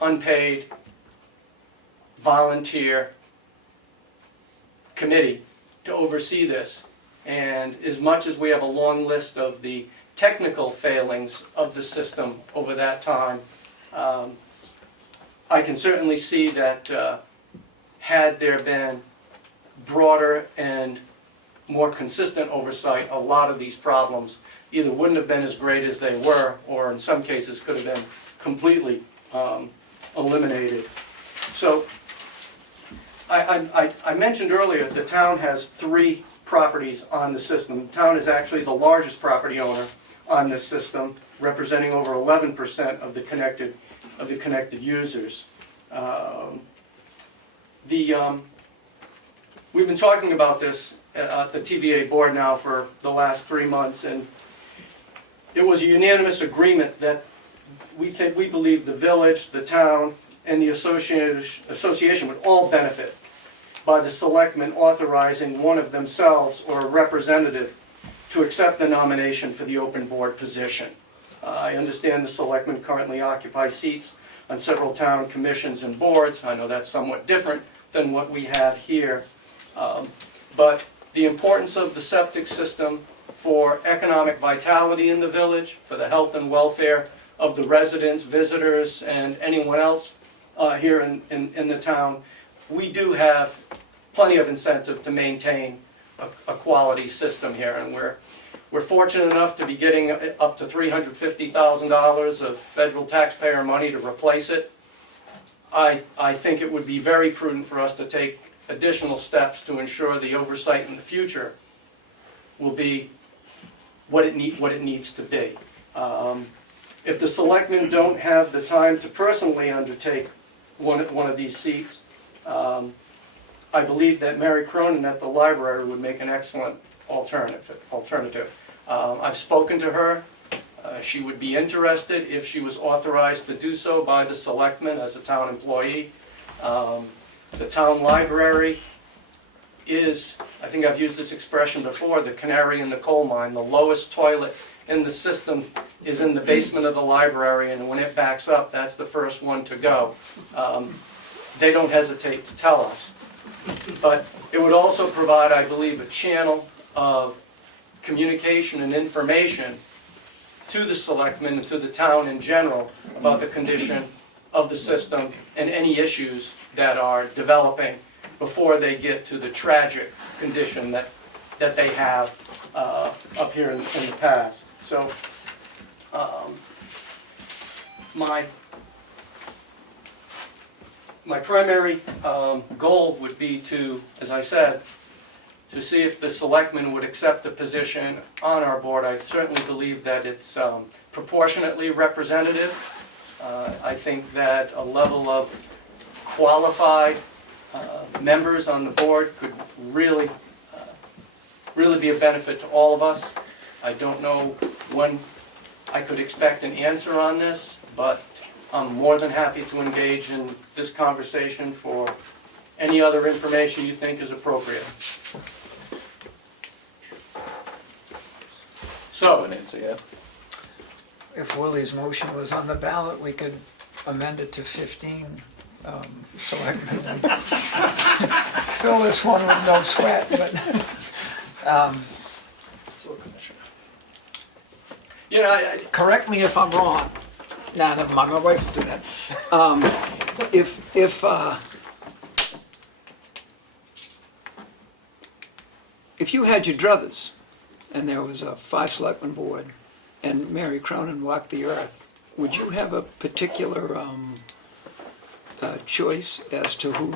unpaid, volunteer committee to oversee this. And as much as we have a long list of the technical failings of the system over that time, I can certainly see that had there been broader and more consistent oversight, a lot of these problems either wouldn't have been as great as they were, or in some cases could have been completely eliminated. So I mentioned earlier that the town has 3 properties on the system. The town is actually the largest property owner on this system, representing over 11% of the connected users. We've been talking about this at the TVA board now for the last 3 months, and it was a unanimous agreement that we believe the village, the town, and the association would all benefit by the selectmen authorizing one of themselves or a representative to accept the nomination for the open board position. I understand the selectmen currently occupy seats on several town commissions and boards. I know that's somewhat different than what we have here. But the importance of the septic system for economic vitality in the village, for the health and welfare of the residents, visitors, and anyone else here in the town, we do have plenty of incentive to maintain a quality system here, and we're fortunate enough to be getting up to $350,000 of federal taxpayer money to replace it. I think it would be very prudent for us to take additional steps to ensure the oversight in the future will be what it needs to be. If the selectmen don't have the time to personally undertake one of these seats, I believe that Mary Cronin at the library would make an excellent alternative. I've spoken to her. She would be interested if she was authorized to do so by the selectmen as a town employee. The town library is, I think I've used this expression before, the canary in the coal mine. The lowest toilet in the system is in the basement of the library, and when it backs up, that's the first one to go. They don't hesitate to tell us. But it would also provide, I believe, a channel of communication and information to the selectmen and to the town in general about the condition of the system and any issues that are developing before they get to the tragic condition that they have up here in the past. So my primary goal would be to, as I said, to see if the selectmen would accept a position on our board. I certainly believe that it's proportionately representative. I think that a level of qualified members on the board could really be a benefit to all of us. I don't know when I could expect an answer on this, but I'm more than happy to engage in this conversation for any other information you think is appropriate. So, If Willie's motion was on the ballot, we could amend it to 15 selectmen and fill this one with no sweat, but you know, correct me if I'm wrong. Nah, never mind, my wife will do that. If you had your druthers, and there was a 5-selectman board, and Mary Cronin walked the earth, would you have a particular choice as to who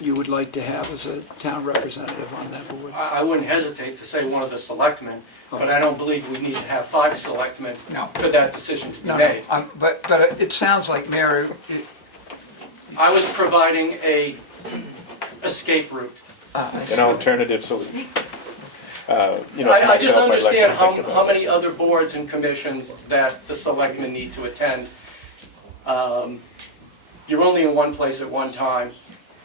you would like to have as a town representative on that board? I wouldn't hesitate to say one of the selectmen, but I don't believe we need to have 5 selectmen for that decision to be made. But it sounds like Mary... I was providing a escape route. An alternative solution. I just understand how many other boards and commissions that the selectmen need to attend. You're only in one place at one time.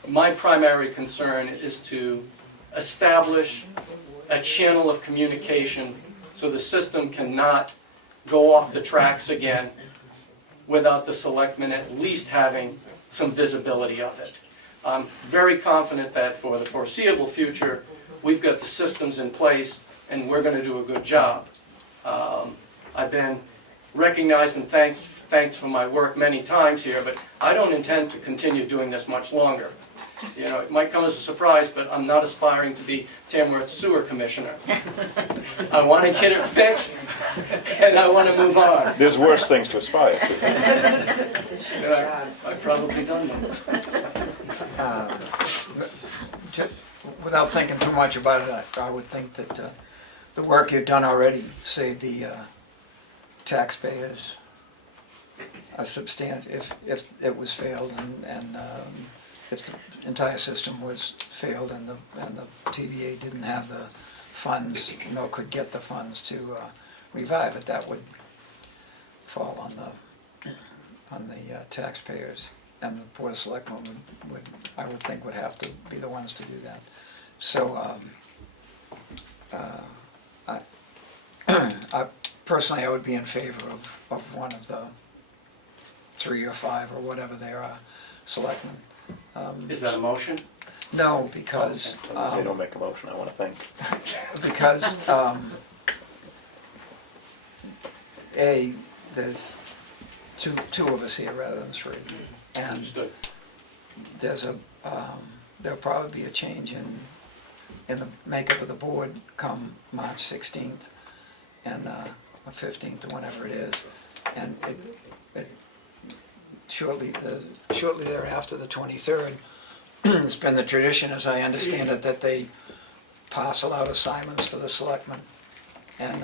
My primary concern is to establish a channel of communication so the system cannot go off the tracks again without the selectmen at least having some visibility of it. I'm very confident that for the foreseeable future, we've got the systems in place and we're going to do a good job. I've been recognized and thanks for my work many times here, but I don't intend to continue doing this much longer. You know, it might come as a surprise, but I'm not aspiring to be Tamworth Sewer Commissioner. I want to get it fixed, and I want to move on. There's worse things to aspire to. I've probably done that. Without thinking too much about it, I would think that the work you've done already saved the taxpayers a substantial, if it was failed and if the entire system was failed and the TVA didn't have the funds, nor could get the funds to revive it, that would fall on the taxpayers, and the Board of Selectmen I would think would have to be the ones to do that. So personally, I would be in favor of one of the 3 or 5 or whatever they are selectmen. Is that a motion? No, because They don't make a motion, I want to think. because there's two of us here rather than 3, and Understood. There'll probably be a change in the makeup of the board come March 16th and or 15th or whenever it is, and it shortly thereafter, the 23rd, it's been the tradition, as I understand it, that they parcel out assignments for the selectmen, and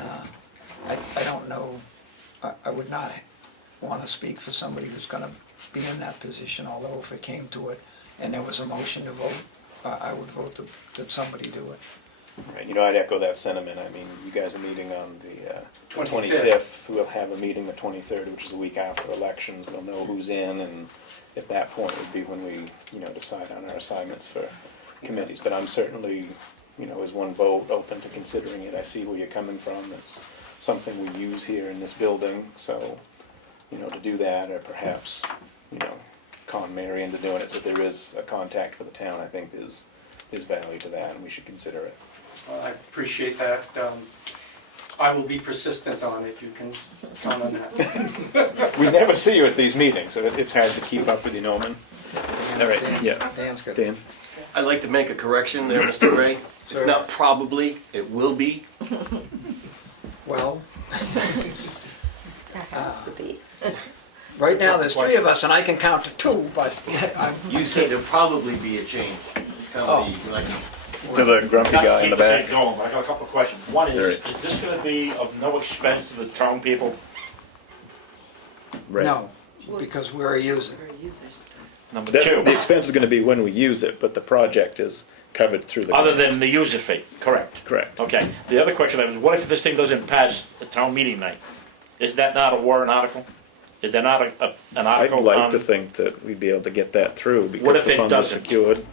I don't know, I would not want to speak for somebody who's going to be in that position, although if it came to it and there was a motion to vote, I would vote that somebody do it. Right, you know, I'd echo that sentiment. I mean, you guys are meeting on the 25th. 25th. We'll have a meeting the 23rd, which is a week after elections. We'll know who's in, and at that point would be when we, you know, decide on our assignments for committees. But I'm certainly, you know, as one vote, open to considering it. I see where you're coming from. It's something we use here in this building, so, you know, to do that, or perhaps, you know, con Mary into doing it so there is a contact for the town, I think is value to that, and we should consider it. I appreciate that. I will be persistent on it, you can count on that. We never see you at these meetings, so it's hard to keep up with you, Norman. All right, yeah. Dan's good. Dan? I'd like to make a correction there, Mr. Gray. It's Sir. not probably, it will be. Well, That has to be. right now, there's three of us, and I can count to two, but I'm. You said there'll probably be a change. Come the election. To the grumpy Not to guy in keep the this thing back. going, but I got a couple of questions. One All right. is this gonna be of no expense to the town people? Right. No, because we're a user. For users. Number That's, two, the expense is gonna be when we use it, but the project is covered through the. other than the user fee, correct? Correct. Okay, the other question is, what if this thing doesn't pass the town meeting night? Is that not a warrant article? Is there not an I'd article like on? to think that we'd be able to get that through What because if the it funds are doesn't? secured.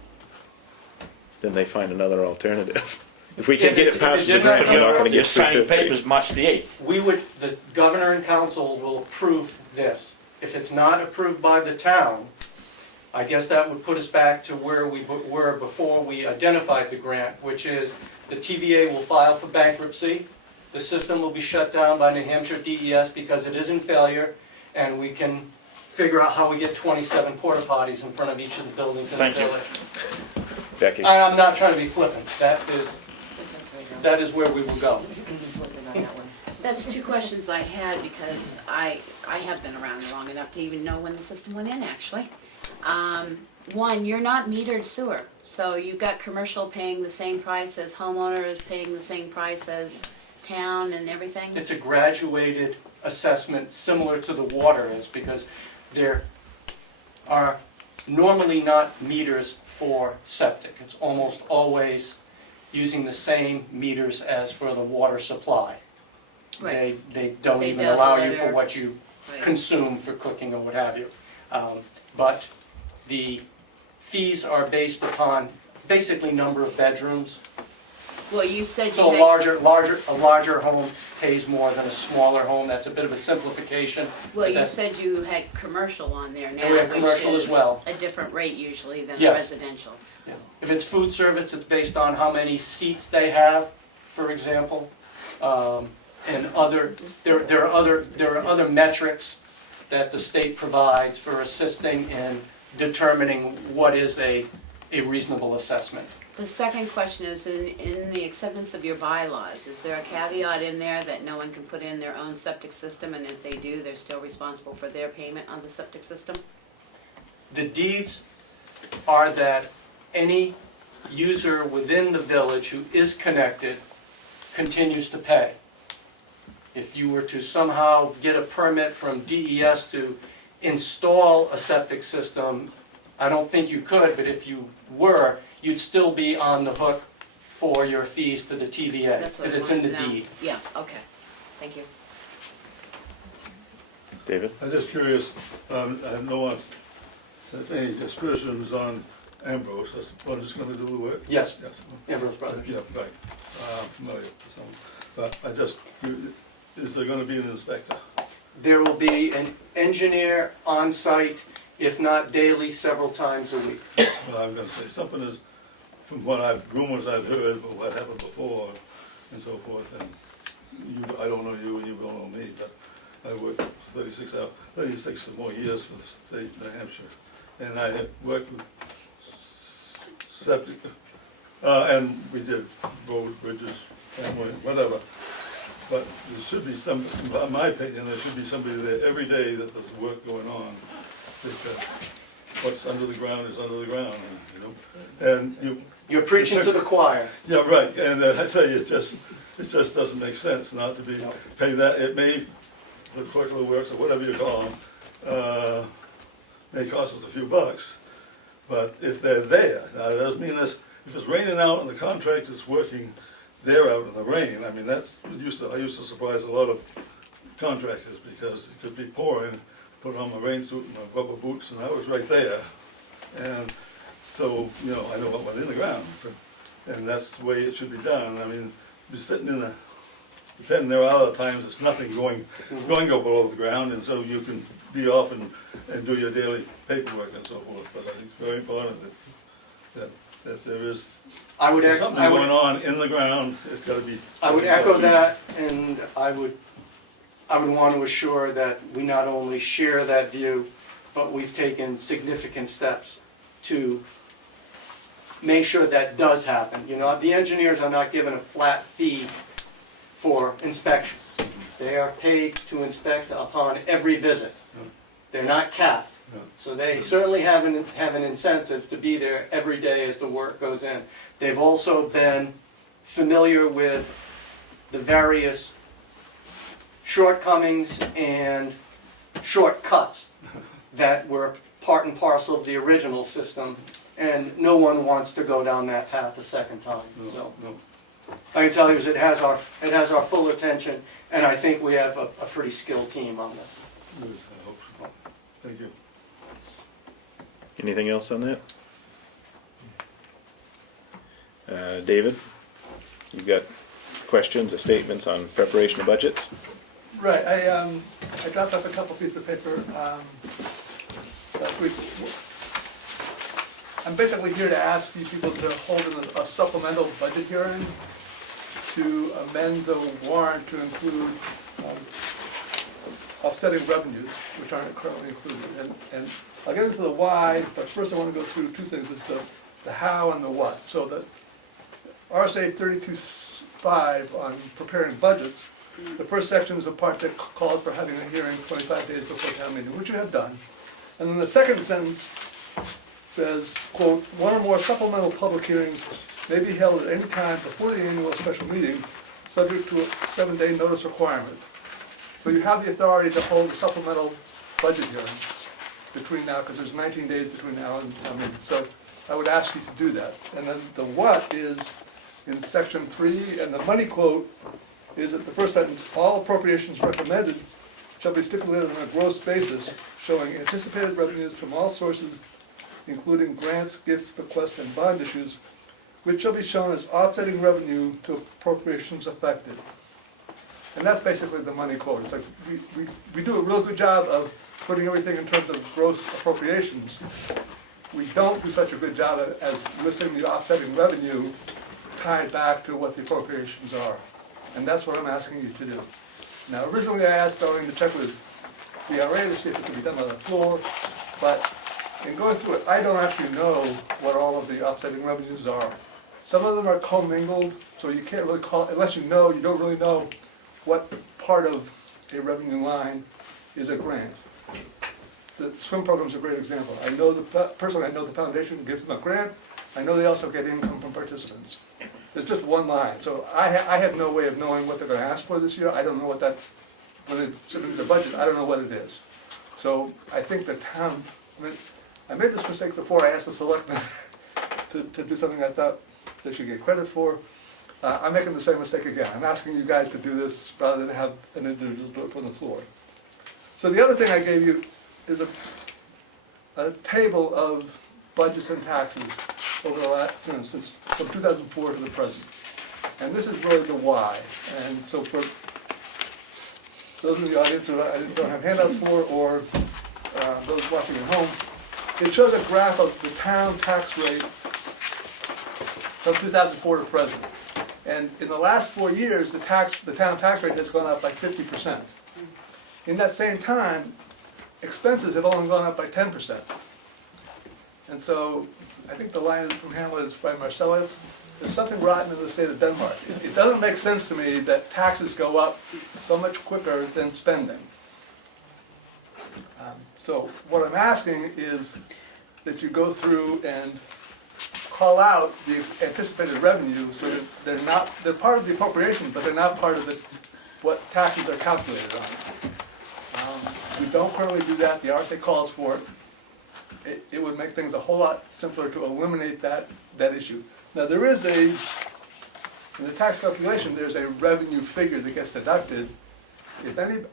Then they find another alternative. If we can If get it it past the did grant, not- we're not gonna You're get signing 350. papers March the 8th. We would, the governor and council will approve this. If it's not approved by the town, I guess that would put us back to where we were before we identified the grant, which is the TVA will file for bankruptcy, the system will be shut down by New Hampshire DES because it is in failure, and we can figure out how we get 27 porta potties in front of each of the buildings in the Thank you. village. Becky, I'm not trying to be flippant, that is It's okay, though. that is where we will go. You can be flippant on that one. That's two questions I had because I have been around long enough to even know when the system went in, actually. One, you're not metered sewer, so you've got commercial paying the same price as homeowners, paying the same price as town and everything? It's a graduated assessment similar to the water is because there are normally not meters for septic. It's almost always using the same meters as for the water supply. Right. They don't They even don't allow let you for her- what you Right. consume for cooking or what have you. But the fees are based upon basically number of bedrooms. Well, you said you So had. a larger home pays more than a smaller home. That's a bit of a simplification. Well, but you that's- said you had commercial on there now, And we have commercial which as is well. a different rate usually than Yes. residential. Yeah. If it's food service, it's based on how many seats they have, for example. And there are other metrics that the state provides for assisting in determining what is a reasonable assessment. The second question is, in the acceptance of your bylaws, is there a caveat in there that no one can put in their own septic system, and if they do, they're still responsible for their payment on the septic system? The deeds are that any user within the village who is connected continues to pay. If you were to somehow get a permit from DES to install a septic system, I don't think you could, but if you were, you'd still be on the hook for your fees to the TVA, That's what because I it's in the wanted to know. deed. Yeah, okay, thank you. David? I'm just curious, I have no one, if any aspersions on Ambrose, that's the one that's gonna do the work? Yes, Yes. Ambrose Brothers. Yeah, right, familiar with some, but I just, is there gonna be an inspector? There will be an engineer on site, if not daily, several times a week. Well, I'm gonna say, something is, from what rumors I've heard, but what happened before, and so forth, and you, I don't know you, and you don't know me, but I worked 36 or more years for the state of New Hampshire, and I had worked with septic, and we did road, bridges, tramway, whatever. But there should be some, in my opinion, there should be somebody there every day that there's work going on, because what's under the ground is under the ground, you know? And you. You're preaching to the choir. Yeah, right, and I say, it just doesn't make sense not to be, pay that, it may, the clerk of the works, or whatever you call them, may cost us a few bucks, But if they're there, now that doesn't mean this, if it's raining out and the contractor's working there out in the rain, I mean, I used to surprise a lot of contractors because it could be pouring, put on my rain suit and my rubber boots, and I was right there. And so, you know, I know what went in the ground, and that's the way it should be done. I mean, be sitting in then there are other times it's nothing going below the ground, and so you can be off and do your daily paperwork and so forth. But I think it's very important that there is something going on in the ground. It's got to be. I would echo that, and I would want to assure that we not only share that view, but we've taken significant steps to make sure that does happen. You know, the engineers are not given a flat fee for inspections. They are paid to inspect upon every visit. They're not capped. So they certainly have an incentive to be there every day as the work goes in. They've also been familiar with the various shortcomings and shortcuts that were part and parcel of the original system, and no one wants to go down that path a second time. So I can tell you it has our full attention, and I think we have a pretty skilled team on this. I hope so. Thank you. Anything else on that? David, you've got questions or statements on preparation of budgets? Right, I dropped off a couple pieces of paper last week. I'm basically here to ask you people to hold a supplemental budget hearing to amend the warrant to include offsetting revenues, which aren't currently included. And I'll get into the why, but first I want to go through two things, is the how and the what. So the RSA 32.5 on preparing budgets, the first section is the part that calls for having a hearing 25 days before town meeting, which you have done. And then the second sentence says, quote, one or more supplemental public hearings may be held at any time before the annual special meeting, subject to a 7-day notice requirement. So you have the authority to hold a supplemental budget hearing between now, because there's 19 days between now and town meeting. So I would ask you to do that. And then the what is in section 3, and the money quote is at the first sentence, all appropriations recommended shall be stipulated on a gross basis, showing anticipated revenues from all sources, including grants, gifts, bequests, and bond issues, which shall be shown as offsetting revenue to appropriations affected. And that's basically the money quote. It's like we do a real good job of putting everything in terms of gross appropriations. We don't do such a good job as listing the offsetting revenue tied back to what the appropriations are. And that's what I'm asking you to do. Now, originally I asked Darlene to check with DRA to see if it could be done on the floor, but in going through it, I don't actually know what all of the offsetting revenues are. Some of them are commingled, so you can't really call, unless you know, you don't really know what part of a revenue line is a grant. The swim program is a great example. I know personally I know the foundation gives them a grant. I know they also get income from participants. There's just one line, so I have no way of knowing what they're going to ask for this year. I don't know what that, when they submit their budget, I don't know what it is. So I think the town, I made this mistake before. I asked the selectmen to do something I thought they should get credit for. I'm making the same mistake again. I'm asking you guys to do this rather than have an individual do it from the floor. So the other thing I gave you is a table of budgets and taxes over the last, since from 2004 to the present. And this is really the why. And so for those in the audience who I don't have handouts for, or those watching at home, it shows a graph of the town tax rate from 2004 to present. And in the last 4 years, the town tax rate has gone up by 50%. In that same time, expenses have only gone up by 10%. And so, I think the line from Hamlet is by Marcellus, there's something rotten in the state of Denmark. It doesn't make sense to me that taxes go up so much quicker than spending. So what I'm asking is that you go through and call out the anticipated revenue so that they're part of the appropriation, but they're not part of what taxes are calculated on. We don't currently do that. The RSA calls for it. it would make things a whole lot simpler to eliminate that issue. Now, there is in the tax calculation, there's a revenue figure that gets deducted.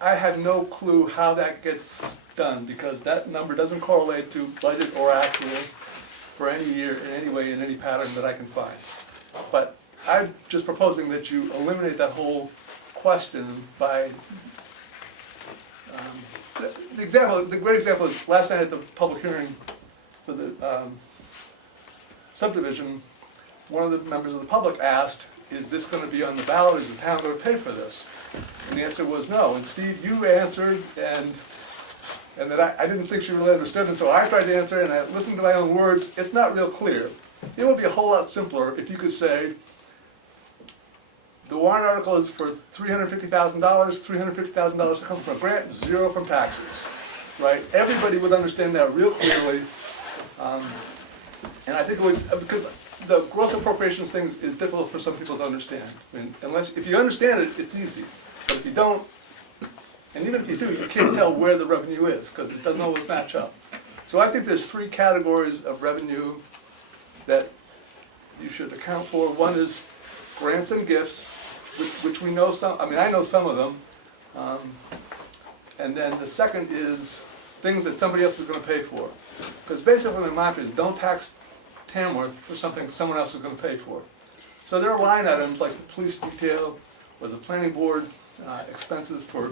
I have no clue how that gets done, because that number doesn't correlate to budget or actual for any year in any way, in any pattern that I can find. But I'm just proposing that you eliminate that whole question by, the great example is last night at the public hearing for the subdivision, one of the members of the public asked, is this going to be on the ballot, is the town going to pay for this? And the answer was no. And Steve, you answered, and that I didn't think she really understood, and so I tried to answer, and I listened to my own words. It's not real clear. It would be a whole lot simpler if you could say, the warrant article is for $350,000, $350,000 to come from a grant, zero from taxes, right? Everybody would understand that real clearly, and I think it would, because the gross appropriations thing is difficult for some people to understand. I mean, if you understand it, it's easy, but if you don't, and even if you do, you can't tell where the revenue is, because it doesn't always match up. So I think there's three categories of revenue that you should account for. One is grants and gifts, which we know some, I mean, I know some of them. And then the second is things that somebody else is going to pay for. Because basically the mantra is don't tax Tamworth for something someone else is going to pay for. So there are line items like the police detail or the planning board expenses for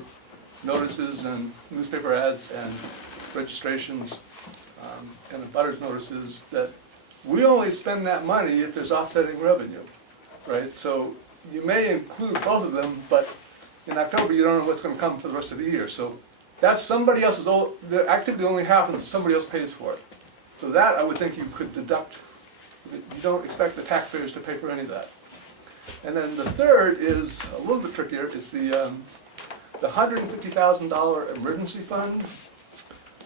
notices and newspaper ads and registrations and the butters notices that we only spend that money if there's offsetting revenue, right? So you may include both of them, but in October you don't know what's going to come for the rest of the year. So that's somebody else's, the activity only happens if somebody else pays for it. So that I would think you could deduct. You don't expect the taxpayers to pay for any of that. And then the third is a little bit trickier. It's the $150,000 emergency fund,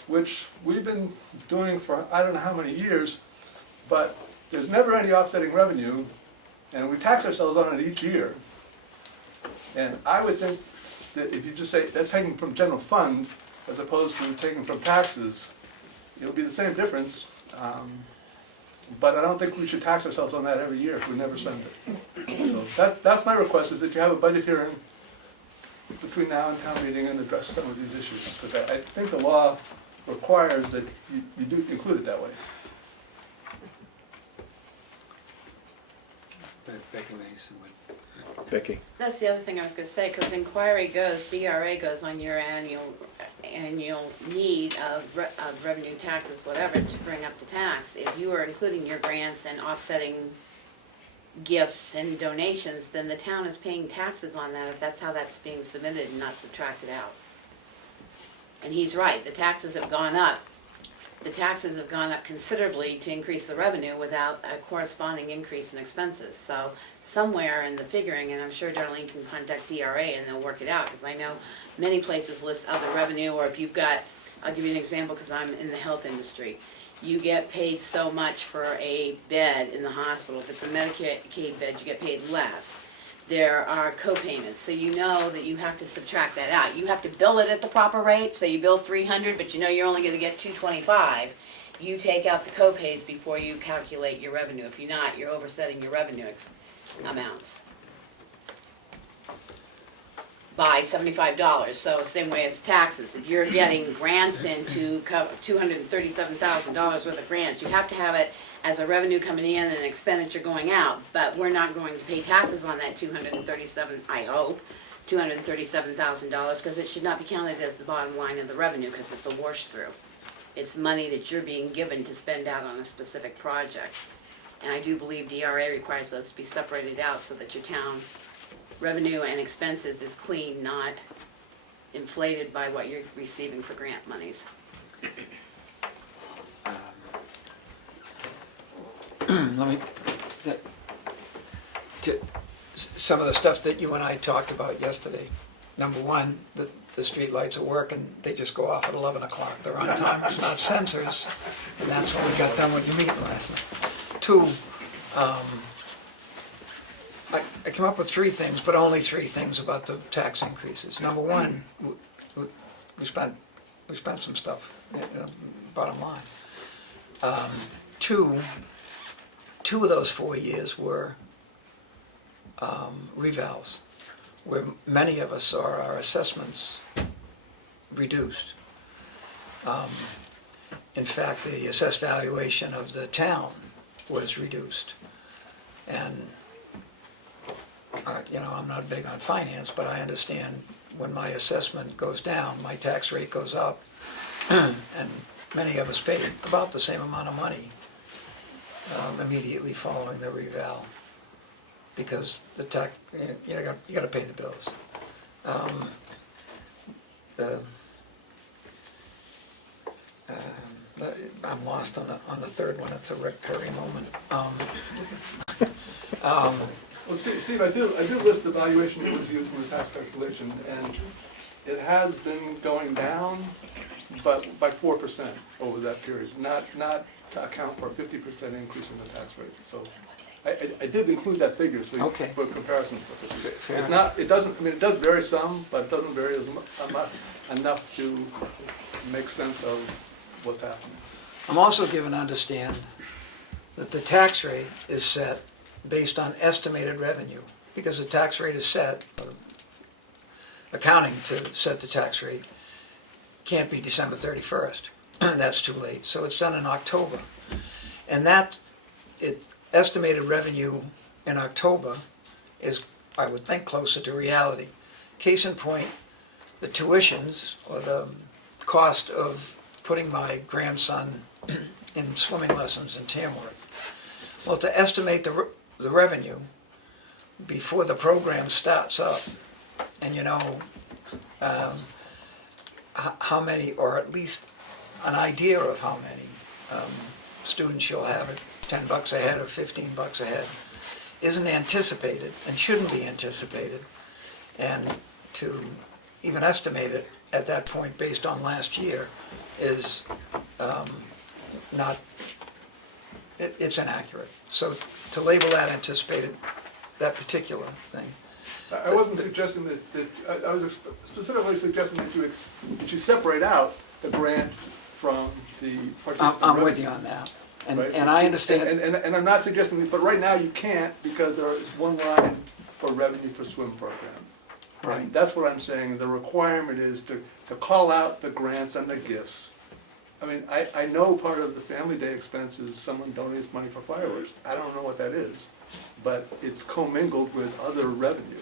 which we've been doing for I don't know how many years, but there's never any offsetting revenue, and we tax ourselves on it each year. And I would think that if you just say that's taken from general fund as opposed to taken from taxes, it would be the same difference. But I don't think we should tax ourselves on that every year if we never spend it. So that's my request, is that you have a budget hearing between now and town meeting and address some of these issues. Because I think the law requires that you do include it that way. Becky Mason would. Becky. That's the other thing I was gonna say, because inquiry goes, DRA goes on your annual need of revenue taxes, whatever, to bring up the tax. If you are including your grants and offsetting gifts and donations, then the town is paying taxes on that if that's how that's being submitted and not subtracted out. And he's right, the taxes have gone up. The taxes have gone up considerably to increase the revenue without a corresponding increase in expenses. So somewhere in the figuring, and I'm sure Darlene can contact DRA and they'll work it out, because I know many places list other revenue, or if you've got, I'll give you an example because I'm in the health industry. You get paid so much for a bed in the hospital. If it's a Medicaid bed, you get paid less. There are co-payments, so you know that you have to subtract that out. You have to bill it at the proper rate, so you bill $300, but you know you're only gonna get $225. You take out the co-pays before you calculate your revenue. If you're not, you're oversetting your revenue amounts by $75. So same way with taxes. If you're getting grants into $237,000 worth of grants, you have to have it as a revenue coming in and an expenditure going out, but we're not going to pay taxes on that I hope, $237,000, because it should not be counted as the bottom line of the revenue, because it's a wash through. It's money that you're being given to spend out on a specific project. And I do believe DRA requires those to be separated out so that your town revenue and expenses is clean, not inflated by what you're receiving for grant monies. Let me, some of the stuff that you and I talked about yesterday. Number one, the street lights at work and they just go off at 11 o'clock. They're on timers, not sensors. And that's when we got done with your meeting last night. Two, I came up with three things, but only three things about the tax increases. Number one, we spent some stuff, bottom line. Two of those 4 years were revals, where many of us saw our assessments reduced. In fact, the assessed valuation of the town was reduced. And, I'm not big on finance, but I understand when my assessment goes down, my tax rate goes up, and many of us paid about the same amount of money immediately following the reval, because the tax, you gotta pay the bills. I'm lost on the third one. It's a Rick Perry moment. Well, Steve, I do list the valuation that was used in the tax calculation, and it has been going down, but by 4% over that period, not to account for a 50% increase in the tax rate. So I did include that figure so Okay. for comparison purposes. Fair It's enough. not, it doesn't, I mean, it does vary some, but it doesn't vary enough to make sense of what's happening. I'm also given to understand that the tax rate is set based on estimated revenue, because the tax rate is set, accounting to set the tax rate can't be December 31st. That's too late. So it's done in October. And estimated revenue in October is, I would think, closer to reality. Case in point, the tuitions, or the cost of putting my grandson in swimming lessons in Tamworth. Well, to estimate the revenue before the program starts up, and how many, or at least an idea of how many students you'll have at $10 a head or $15 a head, isn't anticipated and shouldn't be anticipated. And to even estimate it at that point based on last year is it's inaccurate. So to label that anticipated, that particular thing. I wasn't suggesting that I was specifically suggesting that you separate out the grant from the participant I'm revenue. with you on that. And, Right? and I understand. And I'm not suggesting that, but right now you can't, because there is one line for revenue for swim program. Right. And that's what I'm saying, the requirement is to call out the grants and the gifts. I mean, I know part of the family day expense is someone donates money for fireworks. I don't know what that is, but it's commingled with other revenue.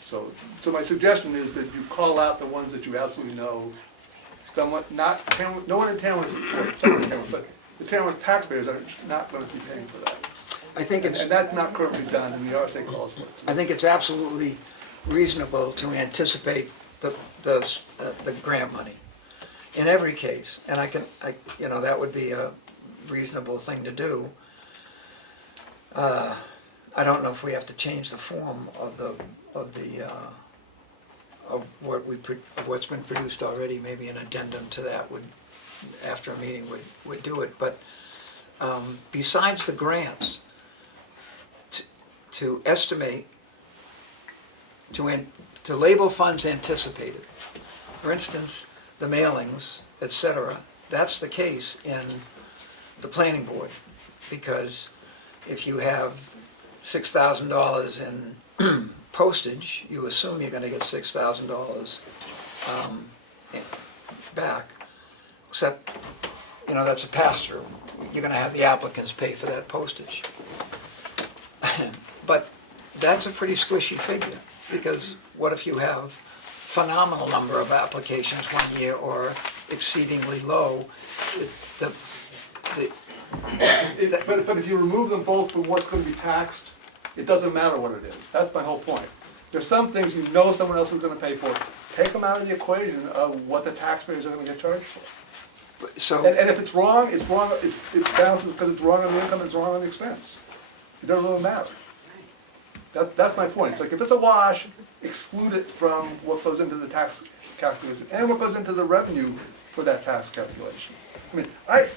So my suggestion is that you call out the ones that you absolutely know, somewhat, no one in Tamworth, but the Tamworth taxpayers are not going to be paying for that. I think it's, And that's not currently done, and the RSA calls for it. I think it's absolutely reasonable to anticipate the grant money in every case, and that would be a reasonable thing to do. I don't know if we have to change the form of what's been produced already. Maybe an addendum to that would, after a meeting, would do it. But besides the grants, to estimate, to label funds anticipated. For instance, the mailings, etc. That's the case in the planning board, because if you have $6,000 in postage, you assume you're going to get $6,000 back, except, that's a pass-through. You're going to have the applicants pay for that postage. But that's a pretty squishy figure, because what if you have phenomenal number of applications one year or exceedingly low? But if you remove them both from what's going to be taxed, it doesn't matter what it is. That's my whole point. There's some things you know someone else is going to pay for. Take them out of the equation of what the taxpayers are going to get charged for. So, And if it's wrong, it's wrong. It balances because it's wrong on the income, it's wrong on the expense. It doesn't really matter. That's my point. It's like if it's a wash, exclude it from what goes into the tax calculation and what goes into the revenue for that tax calculation. I mean,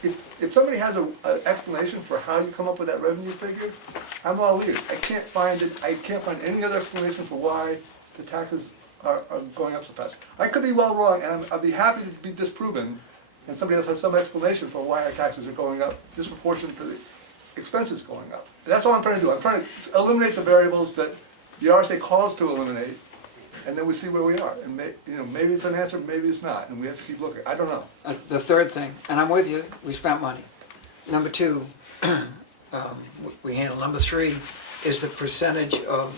if somebody has an explanation for how you come up with that revenue figure, I'm all ears. I can't find any other explanation for why the taxes are going up so fast. I could be well wrong, and I'd be happy to be disproven, and somebody else has some explanation for why our taxes are going up disproportionate to the expenses going up. That's what I'm trying to do. I'm trying to eliminate the variables that the RSA calls to eliminate, and then we see where we are. And maybe it's an answer, maybe it's not, and we have to keep looking. I don't know. The third thing, and I'm with you, we spent money. Number two, we handle. Number three is the percentage of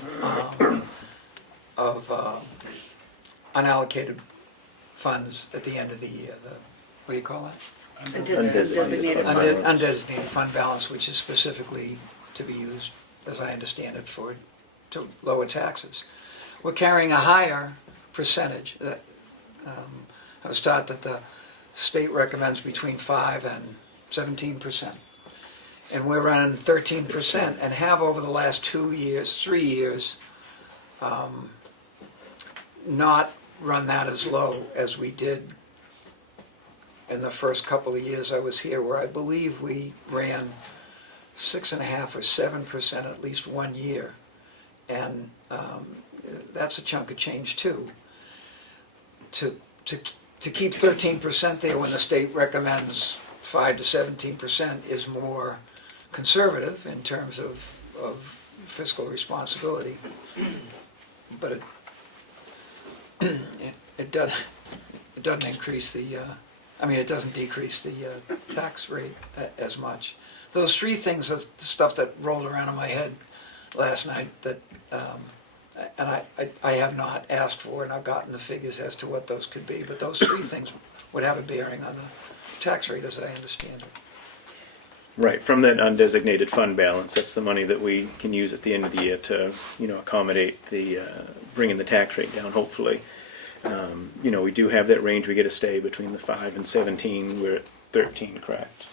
unallocated funds at the end of the year. What do you call that? Undesignated Undesignated fund balance, which is specifically to be used, as I understand it, to lower taxes. We're carrying a higher percentage. I was taught that the state recommends between 5 and 17%. And we're running 13% and have over the last 3 years, not run that as low as we did in the first couple of years I was here, where I believe we ran 6.5 or 7% at least one year. And that's a chunk of change too. To keep 13% there when the state recommends 5 to 17% is more conservative in terms of fiscal responsibility. But it doesn't increase the, it doesn't decrease the tax rate as much. Those three things are the stuff that rolled around in my head last night that, and I have not asked for and I've gotten the figures as to what those could be, but those three things would have a bearing on the tax rate as I understand it. Right, from that undesignated fund balance, that's the money that we can use at the end of the year to, accommodate the, bringing the tax rate down, hopefully. We do have that range, we get to stay between the 5 and 17, we're at 13, correct?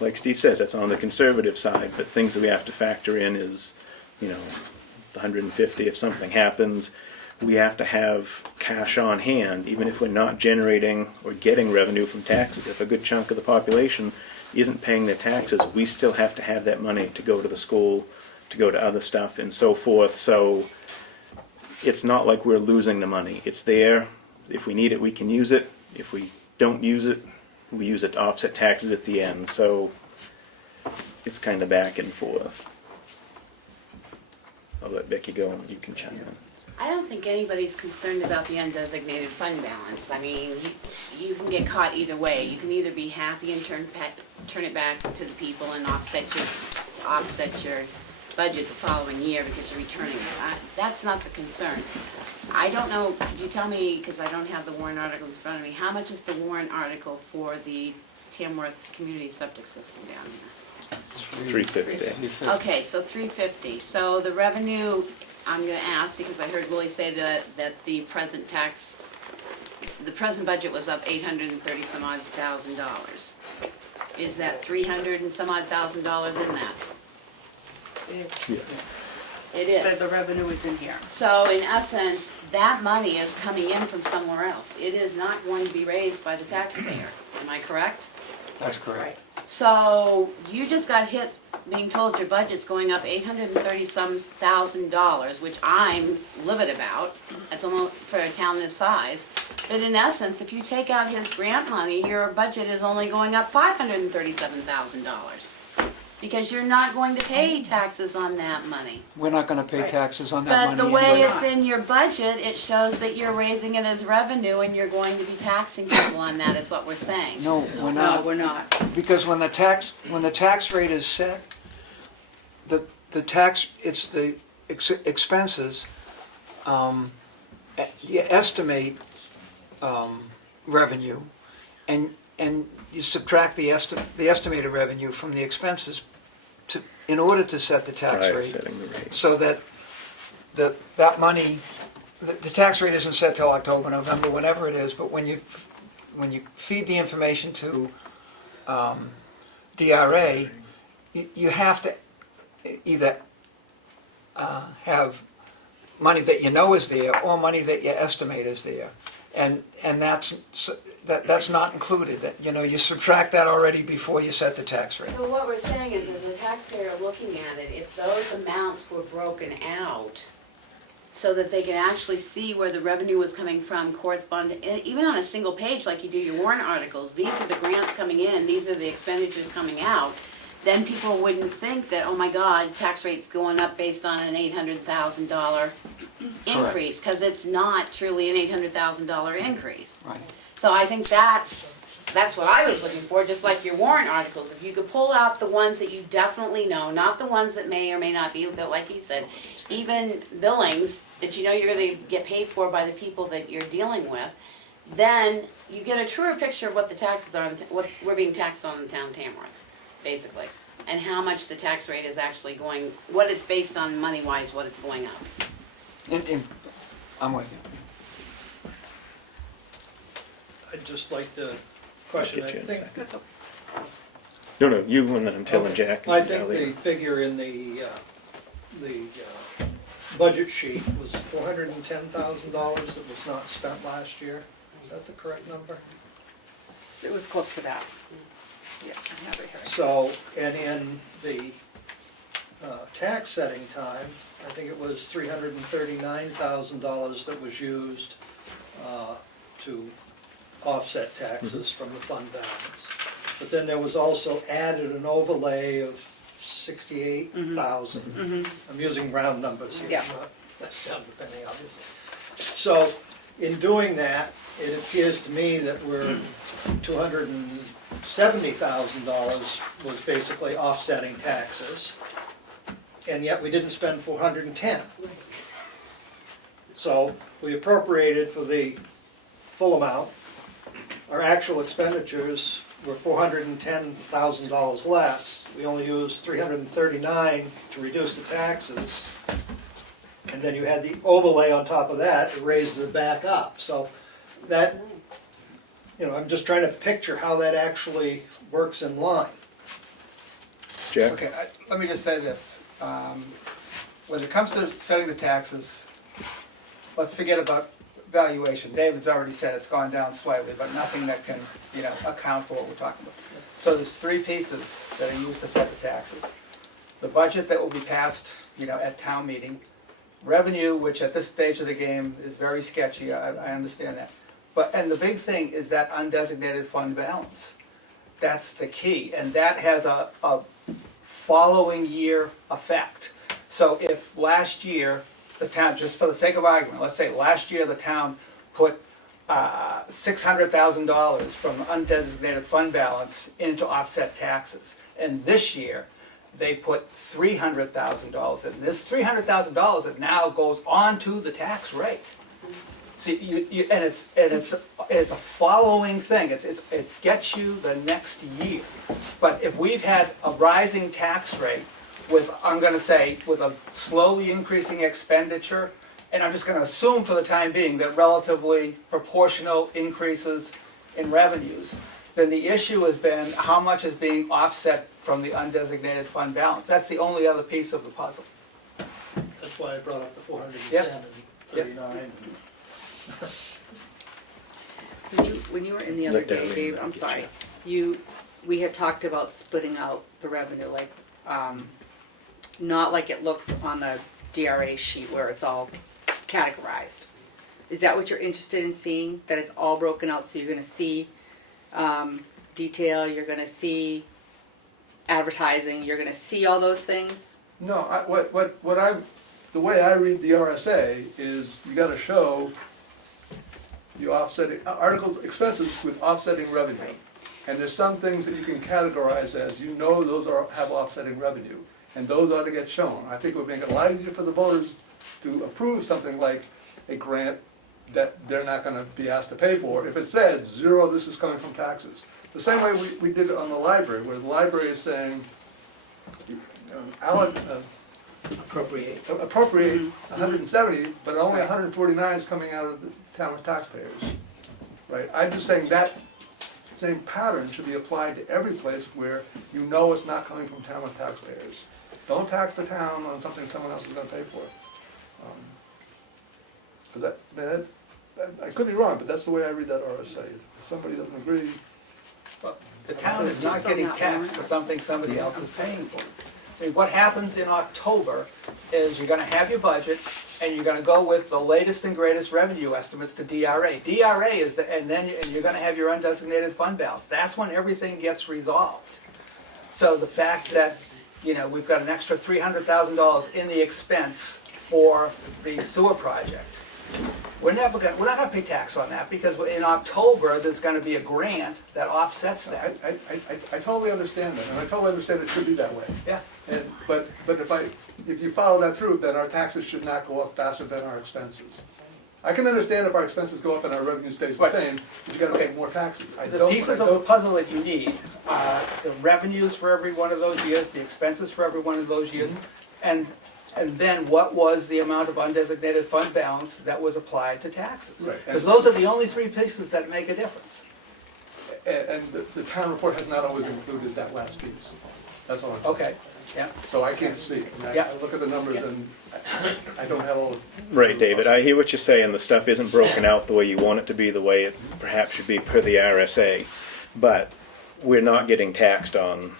Like Steve says, that's on the conservative side, but things that we have to factor in is, the 150, if something happens, we have to have cash on hand, even if we're not generating or getting revenue from taxes. If a good chunk of the population isn't paying their taxes, we still have to have that money to go to the school, to go to other stuff and so forth. So it's not like we're losing the money. It's there. If we need it, we can use it. If we don't use it, we use it to offset taxes at the end. So it's kind of back and forth. I'll let Becky go and you can chime in. I don't think anybody's concerned about the undesignated fund balance. I mean, you can get caught either way. You can either be happy and turn it back to the people and offset your budget the following year because you're returning it. That's not the concern. I don't know, could you tell me, because I don't have the warrant article in front of me, how much is the warrant article for the Tamworth community septic system down here? $350. Okay, so $350. So the revenue, I'm gonna ask, because I heard Willie say that the present budget was up $830,000. Is that $300,000 and some odd thousand in that? Yes. It is. But the revenue is in here. So in essence, that money is coming in from somewhere else. It is not going to be raised by the taxpayer. Am I correct? That's correct. So you just got hit being told your budget's going up $830,000, which I'm livid about. That's almost for a town this size. But in essence, if you take out his grant money, your budget is only going up $537,000. Because you're not going to pay taxes on that money. We're not gonna pay taxes on that money. But the way anyway. it's in your budget, it shows that you're raising it as revenue and you're going to be taxing people on that, is what we're saying. No, we're not. No, we're not. Because when the tax rate is set, the expenses, you estimate revenue, and you subtract the estimated revenue from the expenses in order to set the tax rate. Setting the rate. So that that money, the tax rate isn't set till October, November, whenever it is, but when you feed the information to DRA, you have to either have money that you know is there or money that you estimate is there, and that's not included. That you subtract that already before you set the tax rate. So what we're saying is, as a taxpayer looking at it, if those amounts were broken out, so that they can actually see where the revenue was coming from, corresponding, even on a single page like you do your warrant articles, these are the grants coming in, these are the expenditures coming out, then people wouldn't think that, oh my God, tax rate's going up based on an $800,000 increase, because it's not truly an $800,000 increase. Right. So I think that's what I was looking for, just like your warrant articles. If you could pull out the ones that you definitely know, not the ones that may or may not be, but like he said, even billings that you know you're gonna get paid for by the people that you're dealing with, then you get a truer picture of what the taxes are, what we're being taxed on in the town of Tamworth, basically. And how much the tax rate is actually going, what it's based on money-wise, what it's going up. I'm with you. I'd just like to question, I'll I get you in a think, second. No, you, and then I'm telling Jack. I and think Ellie. the figure in the budget sheet was $410,000 that was not spent last year. Is that the correct number? It was close to that. Yeah, I have it here. So, and in the tax setting time, I think it was $339,000 that was used to offset taxes from the fund balance. But then there was also added an overlay of 68,000. I'm using round numbers here, Yeah. not down to the penny, obviously. So, in doing that, it appears to me that we're $270,000 was basically offsetting taxes, and yet we didn't spend 410. So we appropriated for the full amount. Our actual expenditures were $410,000 less. We only used $339 to reduce the taxes, and then you had the overlay on top of that. It raises it back up. So that, you know, I'm just trying to picture how that actually works in line. Jack? Okay, let me just say this. When it comes to setting the taxes, let's forget about valuation. David's already said it's gone down slightly, but nothing that can, you know, account for what we're talking about. So there's three pieces that are used to set the taxes. The budget that will be passed, you know, at town meeting. Revenue, which at this stage of the game is very sketchy, I understand that. And the big thing is that undesignated fund balance. That's the key, and that has a following year effect. So if last year, the town, just for the sake of argument, let's say last year the town put $600,000 from undesignated fund balance into offset taxes, and this year they put $300,000 in. This $300,000 that now goes on to the tax rate. See, and it's a following thing. It gets you the next year. But if we've had a rising tax rate with, I'm going to say, with a slowly increasing expenditure, and I'm just going to assume for the time being that relatively proportional increases in revenues, then the issue has been how much is being offset from the undesignated fund balance. That's the only other piece of the puzzle. That's why I brought up the 410 Yep. and 39. When you were in the other Look down day, there, Dave, that'll I'm get sorry, you. we had talked about splitting out the revenue, like, not like it looks on the DRA sheet where it's all categorized. Is that what you're interested in seeing, that it's all broken out, so you're gonna see detail, you're gonna see advertising, you're gonna see all those things? No, the way I read the RSA is you gotta show the offsetting, articles, expenses with offsetting revenue. Right. And there's some things that you can categorize as, you know, those have offsetting revenue, and those ought to get shown. I think it would make it a lot easier for the voters to approve something like a grant that they're not gonna be asked to pay for, if it said, zero, this is coming from taxes. The same way we did it on the library, where the library is saying, appropriate 170, but only 149 is coming out of the town taxpayers. Right? I'm just saying that same pattern should be applied to every place where you know it's not coming from town taxpayers. Don't tax the town on something someone else is going to pay for. Because I could be wrong, but that's the way I read that RSA. If somebody doesn't agree, The town is not getting taxed for something somebody else is paying for. And what happens in October is you're gonna have your budget, and you're gonna go with the latest and greatest revenue estimates to DRA. DRA is and you're gonna have your undesignated fund balance. That's when everything gets resolved. So the fact that, you know, we've got an extra $300,000 in the expense for the sewer project, we're not gonna pay tax on that, because in October, there's gonna be a grant that offsets that. I totally understand that, and I totally understand it should be that way. Yeah. But if you follow that through, then our taxes should not go up faster than our expenses. I can understand if our expenses go up and our revenue stays the same, but you gotta pay more taxes. The pieces of the puzzle that you need, the revenues for every one of those years, the expenses for every one of those years, and then what was the amount of undesignated fund balance that was applied to taxes? Right. Because those are the only three pieces that make a difference. And the town report has not always included that last piece. That's all I'm saying. Okay, yeah. So I can't speak. I mean, Yeah. I look at the numbers Yes. and I don't have all. Right, David, I hear what you're saying, the stuff isn't broken out the way you want it to be, the way it perhaps should be per the RSA, but we're not getting taxed on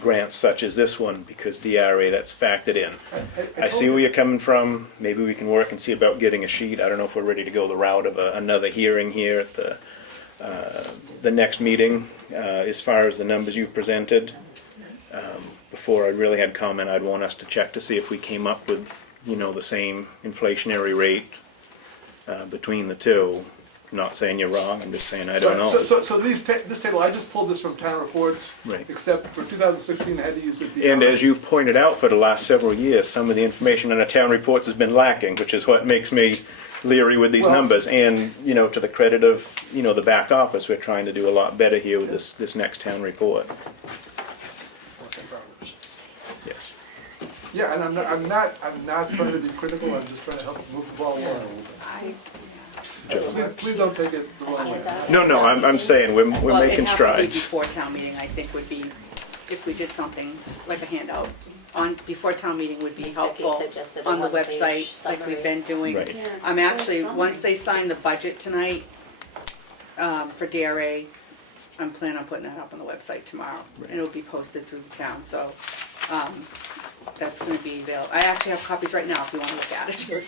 grants such as this one, because DRA, that's factored in. I see where you're coming from, maybe we can work and see about getting a sheet, I don't know if we're ready to go the route of another hearing here at the next meeting, as far as the numbers you've presented. Before I really had comment, I'd want us to check to see if we came up with, you know, the same inflationary rate between the two. I'm not saying you're wrong, I'm just saying I don't know. So this table, I just pulled this from town reports. Right. Except for 2016, I had to use the DRA. And as you've pointed out for the last several years, some of the information on the town reports has been lacking, which is what makes me leery with these Well- numbers. And, you know, to the credit of, you know, the back office, we're trying to do a lot better here with this next town report. Yes. Yeah, and I'm not trying to be critical, I'm just trying to help move the ball along. Please don't take it the wrong way. No, I'm saying we're making strides. Before town meeting, I think would be, if we did something like a handout before town meeting would be helpful suggested a on the one-page website, like we've been doing. Right. Yeah, I'm just actually, summary. once they sign the budget tonight, for DRA, I'm planning on putting that up on the website tomorrow, and it'll be posted through the town, so, that's gonna be available. I actually have copies right now if you wanna look at it.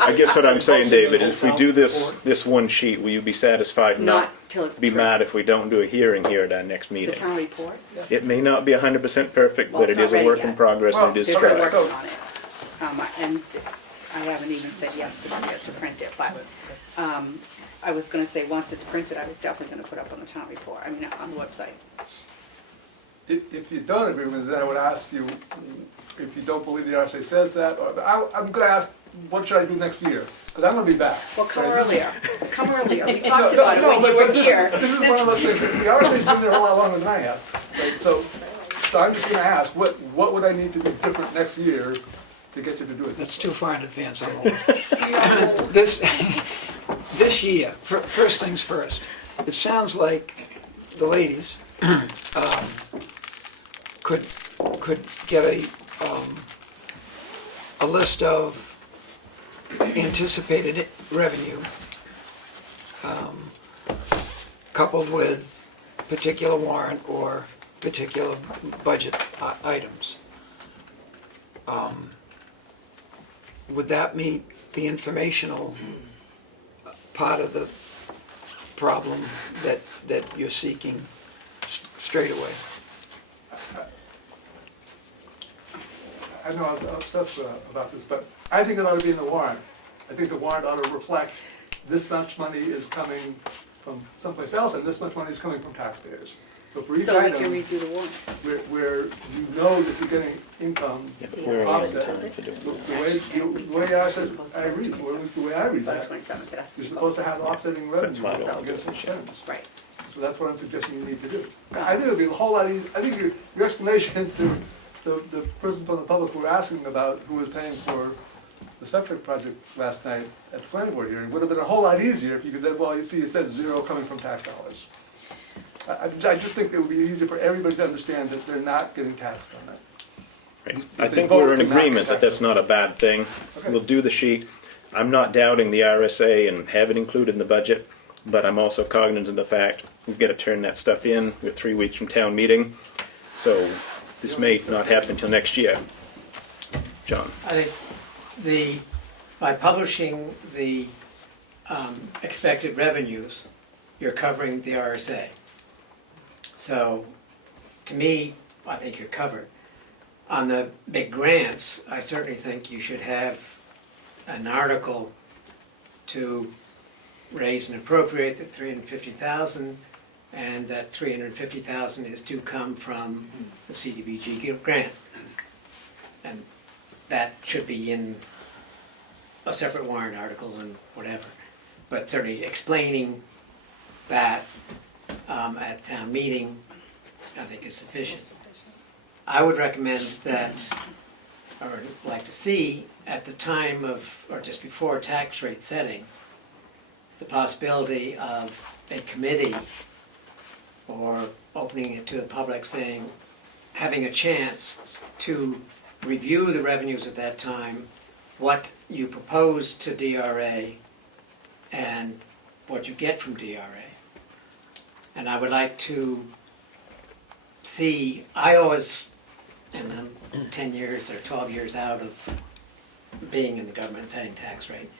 I guess what I'm saying, David, is if we do this one sheet, will you be satisfied and Not not till it's be printed. mad if we don't do a hearing here at our next The meeting? town report, It may not be 100% perfect, Well, but it's it is not a ready work in yet. progress and it is they're still stressed. working on it. And I haven't even said yes to them yet to print it, but, I was gonna say, once it's printed, I was definitely gonna put up on the town report, I mean, on the website. If you don't agree with it, then I would ask you, if you don't believe the RSA says that, or I'm gonna ask, what should I do next year? Because I'm gonna be back. Well, come Right? earlier, we No, talked no, about it no, when you but were this- here. This is one of those things, the RSA's been there a lot longer than I have, right? So I'm just gonna ask, what would I need to do different next year to get you to do it? That's too far in advance, I'm old. This year, first things first, it sounds like the ladies could get a list of anticipated revenue coupled with particular warrant or particular budget items. Would that meet the informational part of the problem that you're seeking straight away? I know I'm obsessed about this, but I think it ought to be in the warrant. I think the warrant ought to reflect this much money is coming from someplace else and this much money is coming from taxpayers. So for each So we item, can redo the warrant. where you know that you're getting income We're only in offset, time for doing the way I read, the way I read By the that, 27th, it has to be you're supposed to posted. have offsetting That's revenue fine. against expense. Right. So that's what I'm suggesting you need to do. I think it'd be a whole lot easier, I think your explanation to the person from the public who were asking about who was paying for the septic project last night at the planning board hearing would have been a whole lot easier if you could say, well, you see, it says zero coming from tax dollars. I just think it would be easier for everybody to understand that they're not getting taxed on that. Right. I think we're in agreement that that's not a bad thing. We'll do the sheet. I'm not doubting the RSA and have it included in the budget, but I'm also cognizant of the fact we've got to turn that stuff in. We're 3 weeks from town meeting. So this may not happen until next year. John? I think by publishing the expected revenues, you're covering the RSA. So, to me, I think you're covered. On the big grants, I certainly think you should have an article to raise and appropriate the $350,000, and that $350,000 is to come from the CDBG grant. And that should be in a separate warrant article and whatever. But certainly explaining that at town meeting, I think is sufficient. I would recommend that, or like to see, at the time of, or just before tax rate setting, the possibility of a committee or opening it to the public saying, having a chance to review the revenues at that time, what you propose to DRA, and what you get from DRA. And I would like to see, I always, and I'm 10 years or 12 years out of being in the government setting tax rate,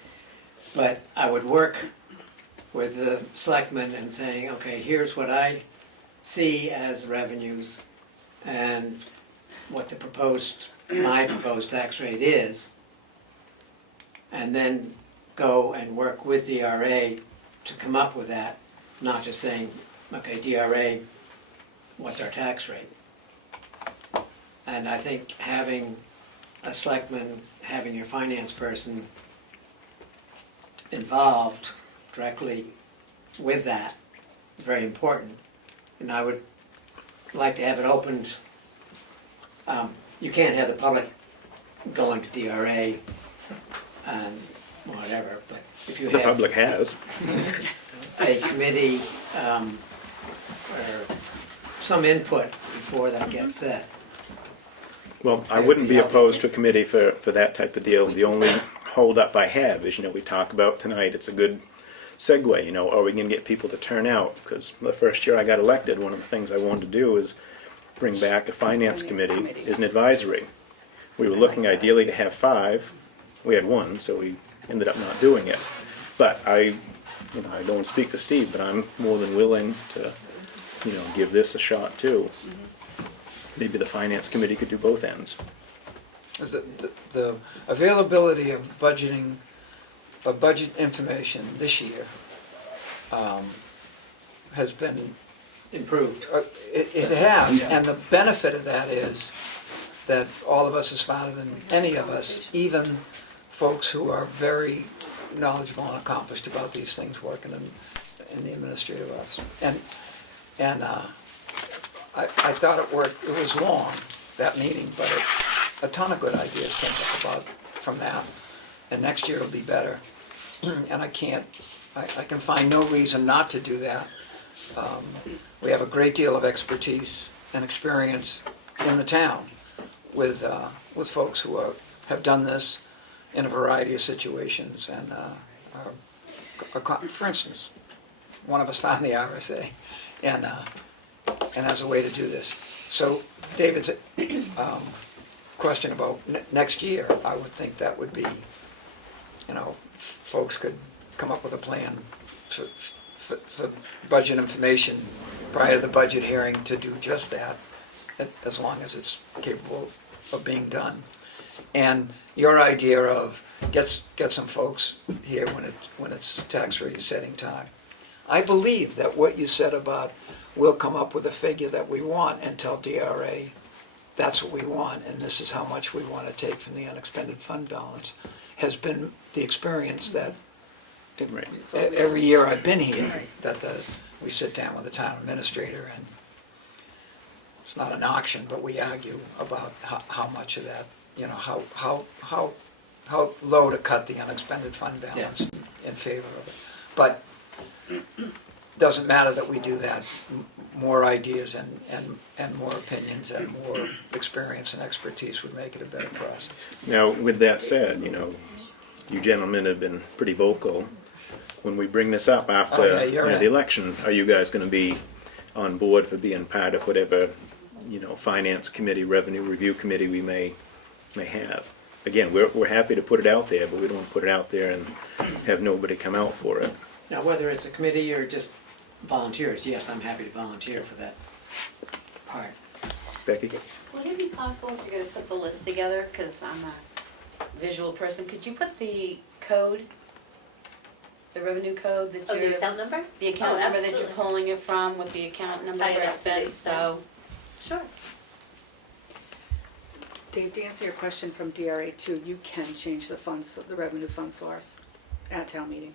but I would work with the selectmen and saying, okay, here's what I see as revenues and what the proposed, my proposed tax rate is, and then go and work with DRA to come up with that, not just saying, okay, DRA, what's our tax rate? And I think having a selectman, having your finance person involved directly with that is very important. And I would like to have it opened. You can't have the public going to DRA and whatever, but if you The have public has. a committee or some input before that gets set. Well, I wouldn't be opposed to a committee for that type of deal. The only holdup I have is, we talk about tonight, it's a good segue, are we going to get people to turn out? Because the first year I got elected, one of the things I wanted to do is bring back a finance committee as an advisory. We were looking ideally to have 5. We had 1, so we ended up not doing it. But I don't want to speak for Steve, but I'm more than willing to, give this a shot too. Maybe the finance committee could do both ends. The availability of budgeting, of budget information this year has been improved. It has, and the benefit of that is that all of us are smarter than any of us, even folks who are very knowledgeable and accomplished about these things working in the administrative office. And I thought it worked. It was long, that meeting, but a ton of good ideas came up from that. And next year it'll be better. And I can find no reason not to do that. We have a great deal of expertise and experience in the town with folks who have done this in a variety of situations. And for instance, one of us found the RSA and has a way to do this. So David's question about next year, I would think that would be, folks could come up with a plan for budget information prior to the budget hearing to do just that, as long as it's capable of being done. And your idea of get some folks here when it's tax rate setting time. I believe that what you said about we'll come up with a figure that we want and tell DRA that's what we want and this is how much we want to take from the unexpended fund balance has been the experience that every year I've been here, that we sit down with the town administrator and it's not an auction, but we argue about how much of that, how low to cut the unexpended fund balance in favor of it. But doesn't matter that we do that. More ideas and more opinions and more experience and expertise would make it a better process. Now, with that said, you gentlemen have been pretty vocal. When we bring this up after the election, are you guys going to be on board for being part of whatever finance committee, revenue review committee we may have. Again, we're happy to put it out there, but we don't want to put it out there and have nobody come out for it. Now, whether it's a committee or just volunteers, yes, I'm happy to volunteer for that part. Becky? Would it be possible if you're gonna put the list together, because I'm a visual person, could you put the code, the revenue code that Oh, you're. the account number? The account Oh, number that you're absolutely. pulling it from with the account number Tie it for up to the expense, so. Sure. Dave, to answer your question from DRA two, you can change the funds, the revenue fund source at town meeting.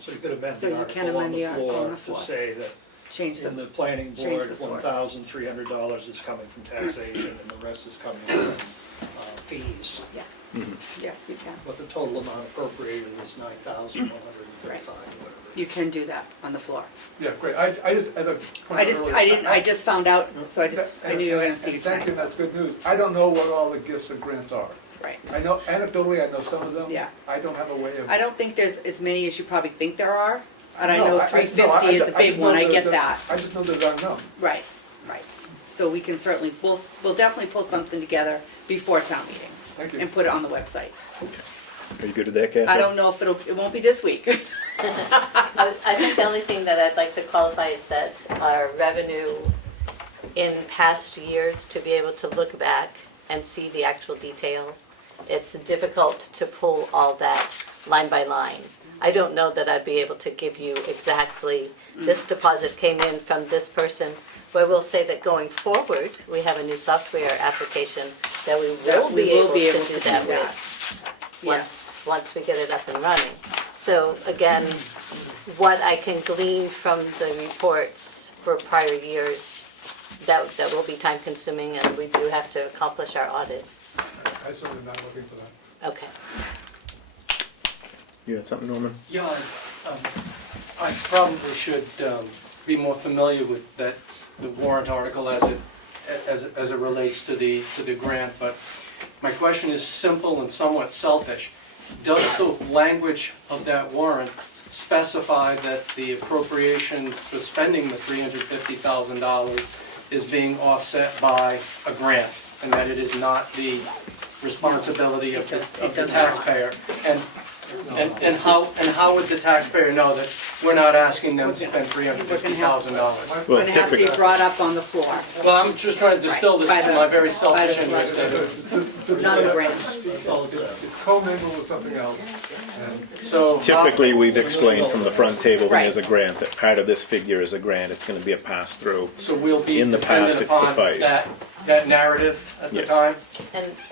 So you could amend So the you can article on amend the the article on floor the to floor. say that Change in the, the planning change board, the source. $1,300 is coming from taxation and the rest is coming from fees. yes, Mhm. yes, you can. But the total amount appropriated is $9,135, whatever. You can do that on the floor. Yeah, great. I just, as a point I of just, earlier- I didn't, I just found out, so I knew you were gonna see it Thank you, tonight. that's good news. I don't know what all the gifts and grants are. Right. I know anecdotally, I know some of them. Yeah. I don't have a way of. I don't think there's as many as you probably think there are, and I No, know no, 350 is a I big just know one, I get that- that. I just know there's unknown. Right, right. So we can certainly, we'll definitely pull something together before town meeting Thank you. and put it on the website. Are you good with that, Kathy? I don't know if it won't be this week. I think the only thing that I'd like to qualify is that our revenue in past years, to be able to look back and see the actual detail, it's difficult to pull all that line by line. I don't know that I'd be able to give you exactly, this deposit came in from this person, but I will say that going forward, we have a new software application that we will be able to do that with. Once we get it up and running. So again, what I can glean from the reports for prior years, that will be time consuming, and we do have to accomplish our audit. I certainly am not looking for that. Okay. You had something, Norman? Yeah, I probably should be more familiar with the warrant article as it relates to the grant, but my question is simple and somewhat selfish. Does the language of that warrant specify that the appropriation for spending the $350,000 is being offset by a grant, and that it is not the responsibility of the taxpayer? And how would the taxpayer know that we're not asking them to spend $350,000? It's gonna have to be brought up on the floor, Well, I'm just trying to distill this Right, to my very by selfish the interest. not a grant. That's all it says. It's commingled with something else. And So Typically, we've explained from the front table when Right. there's a grant, that part of this figure is a grant, it's gonna be a pass-through. So we'll be In the past, dependent it upon sufficed. that narrative at the Yes. time?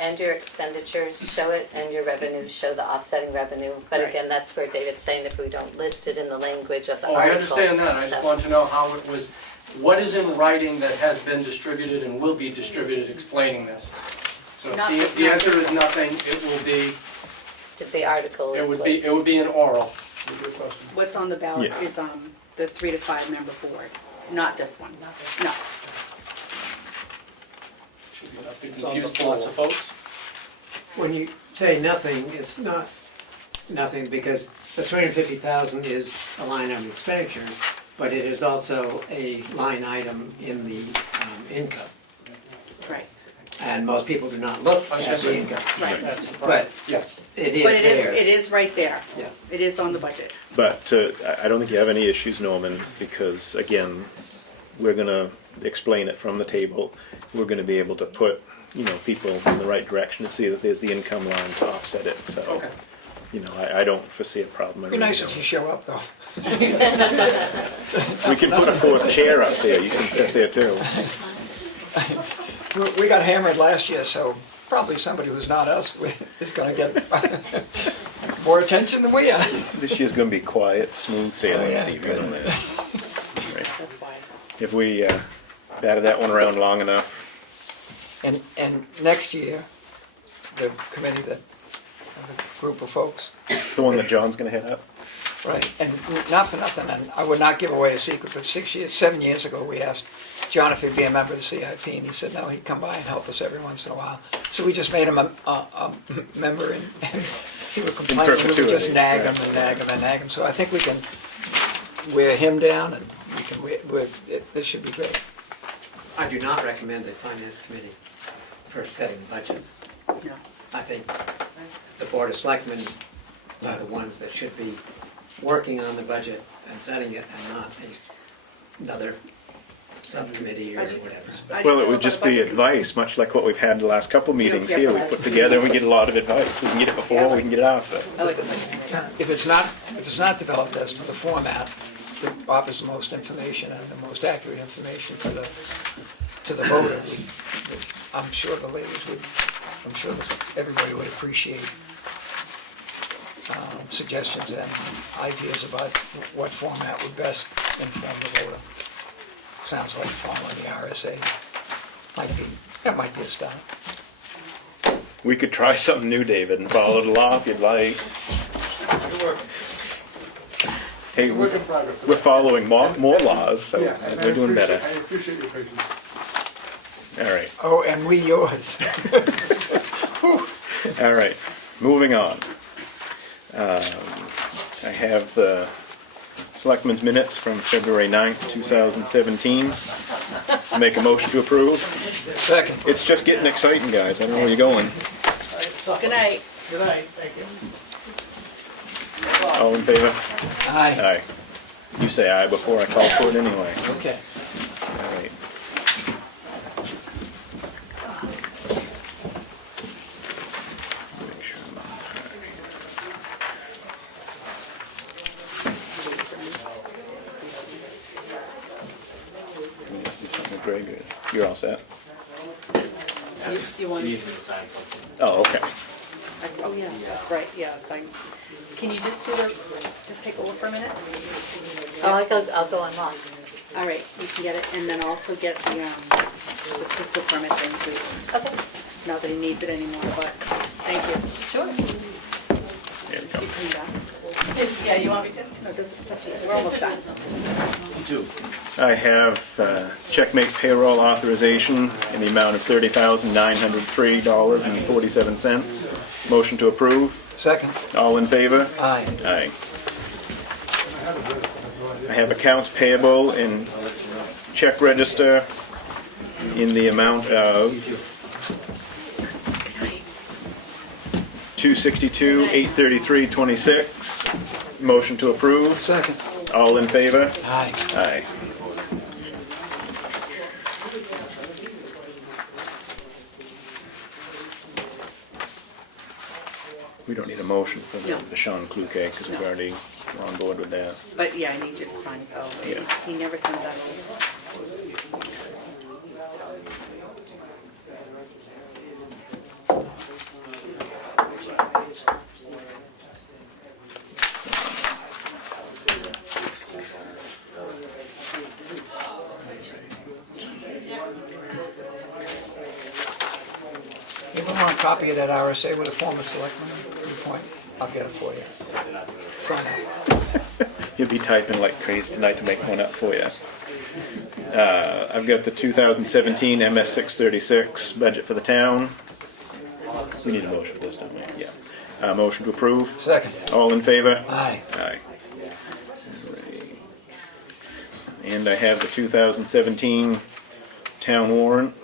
And your expenditures show it, and your revenues show the offsetting revenue. But Right. again, that's where David's saying if we don't list it in the language of the Oh, article. I understand that, I just so- want to know how it was, what is in writing that has been distributed and will be distributed explaining this? So Not- if the not answer this is nothing, it will be, The article is what. it would be an oral. good question. What's on the ballot Yes. is the 3 to 5 member board, not this one. No. Should be enough to It's on the confuse lots of folks. When you say nothing, it's not nothing, because the 350,000 is a line item expenditures, but it is also a line item in the income. Right. And most people do not look at the income. Right. That's the But problem. Yes. it is But it there. is right there. Yeah. It is on the budget. But I don't think you have any issues, Norman, because again, we're gonna explain it from the table. We're gonna be able to put, people in the right direction to see that there's the income line to offset it, so. Okay. I don't foresee a problem. I Be really nice don't. if you show up, though. We can put a fourth chair up there, you can sit there too. We got hammered last year, so probably somebody who's not us is gonna get more attention than we are. This year's gonna be quiet, smooth sailing, Oh, yeah, Steve, you good. know that. Right. That's why. If we batted that one around long enough, And next year, the committee the group of folks, the one that John's gonna head up, right, and not for nothing, and I would not give away a secret, but 7 years ago, we asked John if he'd be a member of the CIP, and he said no, he'd come by and help us every once in a while. So we just made him a member, and he would complain, and we would just perpetuity, nag him right. and nag him and nag him. So I think we can wear him down, and we can, this should be great. I do not recommend a finance committee for setting the budget. No. I think the Board of Selectmen are the ones that should be working on the budget and setting it, and not another subcommittee or whatever. Well, it would just be advice, much like what we've had the last couple meetings here. We put together and we get a lot of advice. We can get it before, we can get it after. If it's not developed as to the format that offers the most information and the most accurate information to the voter, I'm sure the ladies would, I'm sure that everybody would appreciate suggestions and ideas about what format would best inform the voter. Sounds like following the RSA. That might be a start. We could try something new, David, and follow the law if you'd like. Hey, Work in progress. we're following more laws, so Yeah, and we're doing better. I appreciate your patience. All right, Oh, and we yours. all right, moving on. I have the Selectmen's minutes from February 9th, 2017. Make a motion to approve. Second. It's just getting exciting, guys. I don't know where you're going. Good night. Good night, thank you. All in favor? Aye. Aye. You say aye before I call for it anyway. Okay. All right. Make sure I'm on track. Let me just do something with Greg. You're all set? You want, She needs me to sign something. Oh, okay. oh yeah, that's right, yeah, fine. Can you just take over for a minute? Oh, I'll go online. All right, you can get it, and then also get the pistol permit thing too. Okay. Not that he needs it anymore, but thank you. Sure. There we go. You coming back? Yeah, you want me to? No, it's up to you. We're almost done. I have checkmate payroll authorization in the amount of $30,903.47. Motion to approve. Second. All in favor? Aye. Aye. I have accounts payable in check register in the amount of $262,833.26. Motion to approve. Second. All in favor? Aye. Aye. We don't need a motion for No. the Sean Kluke, because we've No. already are on board with that. But yeah, I need you to sign it. Oh, Yeah. he never sent that over. You don't want a copy of that RSA with a former selectman report? I'll get it for you. Sign it. You'll be typing like crazy tonight to make one up for you. I've got the 2017 MS 636 budget for the town. We need a motion for this, don't we? Yeah. Motion to approve. Second. All in favor? Aye. Aye. And I have the 2017 town warrant.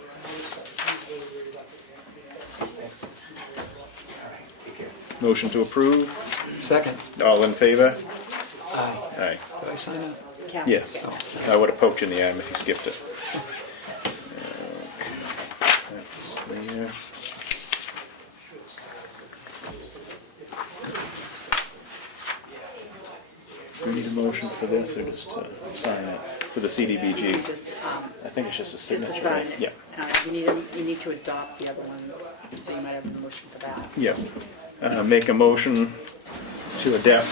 Motion to approve. Second. All in favor? Aye. Aye. Do I sign it? Kathy. Yes. I would have poked you in the eye if you skipped it. That's there. Do we need a motion for this or just to sign it for the CDBG? You just, I think it's just a just signature. to sign right? it. Yeah. You need to adopt the other one, so you might have a motion for that. Yeah. Make a motion to adapt,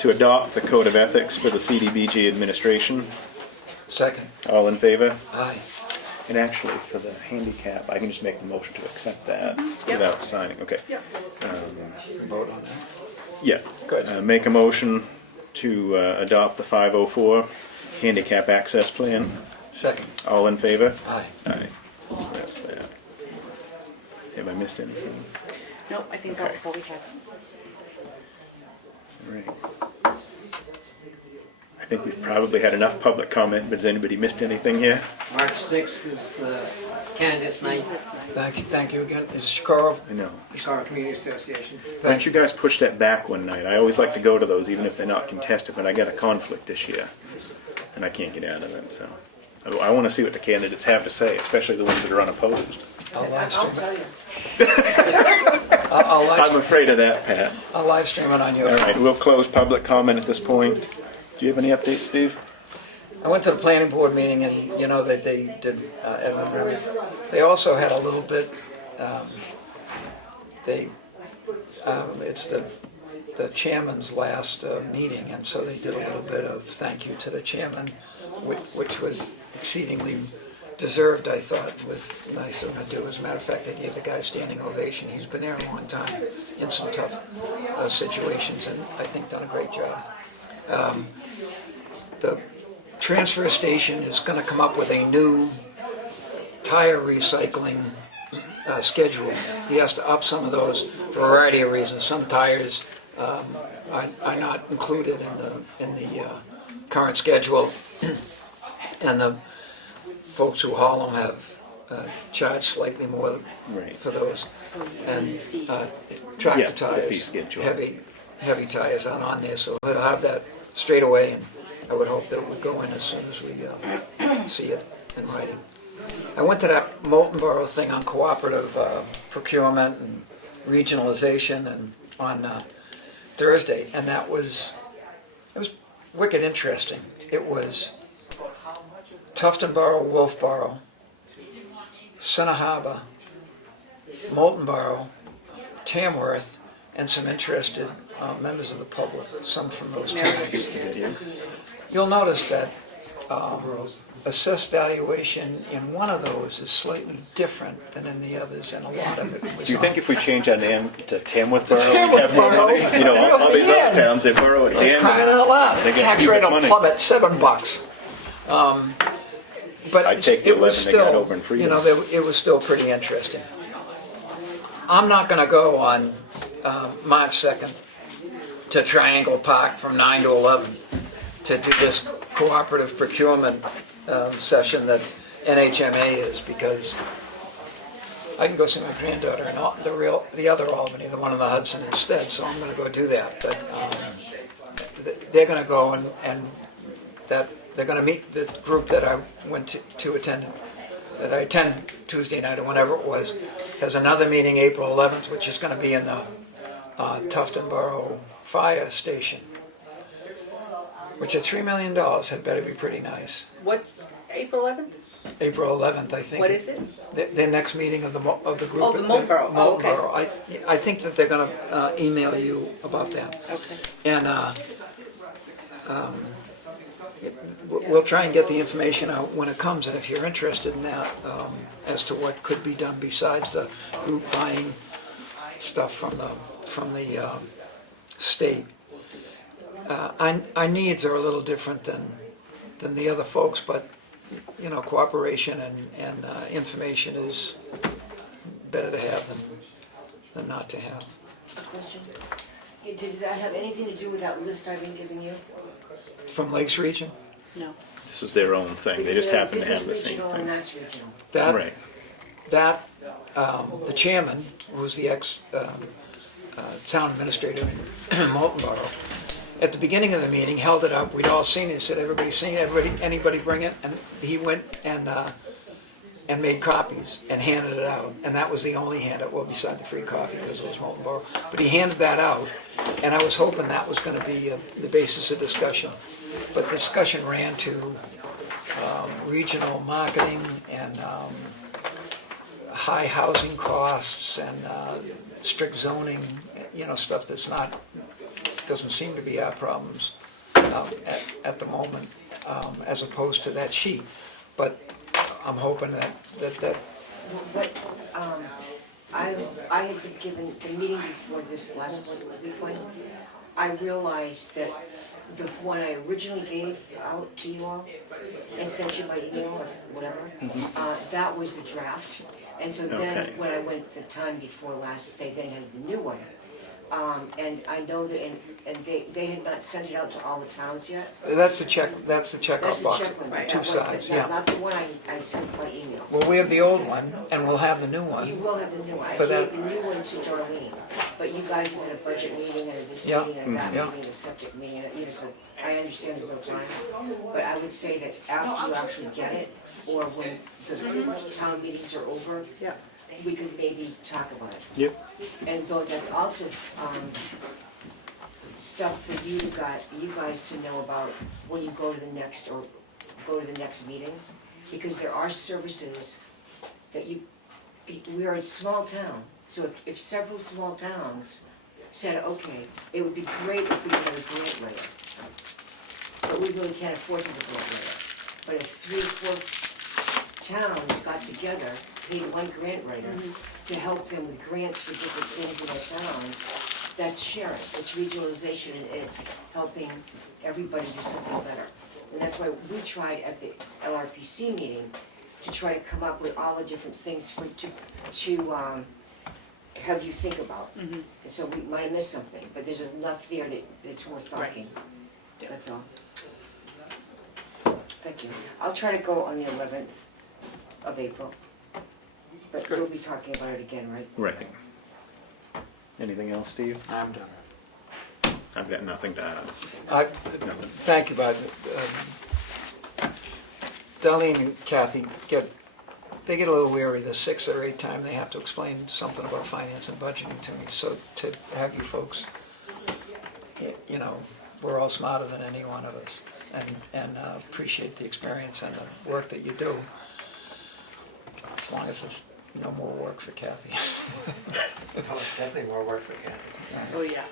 to adopt the code of ethics for the CDBG administration. Second. All in favor? Aye. And actually, for the handicap, I can just make the motion to accept that Yep. without signing, okay. Yep. Vote on that. Yeah. Good. Make a motion to adopt the 504 handicap access plan. Second. All in favor? Aye. Aye. So that's that. Have I missed anything? No, I think that was all we had. Right. I think we've probably had enough public comment, but has anybody missed anything here? March 6th is the candidates night. Thank you again. It's Chicago, I know. Chicago Community Association. Why don't you guys push that back one night? I always like to go to those, even if they're not contested, but I got a conflict this year, and I can't get out of it, so. I want to see what the candidates have to say, especially the ones that are unopposed. I'll live I'll stream tell it. you. I'm afraid of that, Pat. I'll live stream it on your All phone. right, we'll close public comment at this point. Do you have any updates, Steve? I went to the planning board meeting and, you know, that they did Edmund River. They also had a little bit, it's the chairman's last meeting, and so they did a little bit of thank you to the chairman, which was exceedingly deserved, I thought, was nice of them to do. As a matter of fact, they gave the guy a standing ovation. He's been there a long time in some tough situations, and I think done a great job. The transfer station is going to come up with a new tire recycling schedule. He has to up some of those for a variety of reasons. Some tires are not included in the current schedule, and the folks who haul them have charged slightly more for those. And tractor the fee tires, schedule. heavy tires aren't on there, so he'll have that straight away, and I would hope that it would go in as soon as we see it in writing. I went to that Molten Borough thing on cooperative procurement and regionalization and on Thursday, and it was wicked interesting. It was Tufton Borough, Wolfboro, Center Harbor, Molten Borough, Tamworth, and some interested members of the public, some from those towns. You'll notice that assessed valuation in one of those is slightly different than in the others, and a lot of it was Do you think on- if we change our name to Tamworth Borough, we'd have more money? You know, all these other towns, they borrow at Crying out loud. They get Tax huge rate will money. plummet $7. But I'd take the it was 11 they got still, over in Freedom. you know, it was still pretty interesting. I'm not gonna go on March 2nd to Triangle Park from 9 to 11 to do this cooperative procurement session that NHMA is, because I can go see my granddaughter in the other Albany, the one in the Hudson instead, so I'm gonna go do that. But they're gonna go and they're gonna meet the group that I went to attend, that I attend Tuesday night or whenever it was, has another meeting April 11th, which is gonna be in the Tufton Borough Fire Station, which at $3 million had better be pretty nice. What's April 11th? April 11th, I think. What is it? Their next meeting of the group. Oh, the Molten Borough. Oh, okay. Molten Borough. I think that they're gonna email you about that. Okay. And we'll try and get the information out when it comes, and if you're interested in that, as to what could be done besides the group buying stuff from the state. Our needs are a little different than the other folks, but you know, cooperation and information is better to have than not to have. A question. Did that have anything to do with that list I've been giving you? From Lakes Region? No. This is their own thing. They just happen to have the same This is regional thing. and that's regional. The chairman, who was the town administrator in Molten Borough, at the beginning of the meeting held it up. We'd all seen it. He said, "Everybody seen it? Anybody bring it?" And he went and made copies and handed it out. And that was the only handout, well, beside the free coffee, because it was Molten Borough. But he handed that out, and I was hoping that was going to be the basis of discussion. But discussion ran to regional marketing and high housing costs and strict zoning, you know, stuff that's doesn't seem to be our problems at the moment, as opposed to that sheet. But I'm hoping that I had been given the meeting before this last week one. I realized that the one I originally gave out to you all and sent you by email or whatever, that was the draft. And so then Okay. when I went the time before last, they then had the new one. And I know that, and they had not sent it out to all the towns yet. That's the checkoff That's box. the check one, Right. Two that one, sides, but yeah. not the one I sent by email. Well, we have the old one, and we'll have the new You one. will have the new one. I For gave that- the new one to Darlene, but you guys have had a budget meeting and a this Yeah, meeting and that yeah. meeting and a subject meeting, and, you know, so I understand there's no time. But I would say that after you actually get it, or when the town meetings are over, Yeah. we could maybe talk about it. Yep. And though that's also, stuff for you guys to know about when you go to the next, or go to the next meeting. Because there are services that we are a small town, so if several small towns said, okay, it would be great if we had a grant writer, but we really can't afford to have a grant writer. But if 3 or 4 towns got together, paid one grant writer to help them with grants for different things in their towns, that's sharing, it's regionalization, and it's helping everybody do something better. And that's why we tried at the LRPC meeting to try to come up with all the different things to have you think about. And so we might have missed something, but there's enough there that it's worth talking. That's all. Thank you. I'll try to go on the 11th of April, but we'll be talking about it again, right? Right. Anything else, Steve? I'm done. I've got nothing to add. Thank you, Bob. Darlene and Kathy they get a little weary the 6th or 8th time they have to explain something about finance and budgeting to me. So to have you folks, you know, we're all smarter than any one of us, and appreciate the experience and the work that you do. As long as it's no more work for Kathy. Oh, definitely more work for Kathy. Oh, yeah.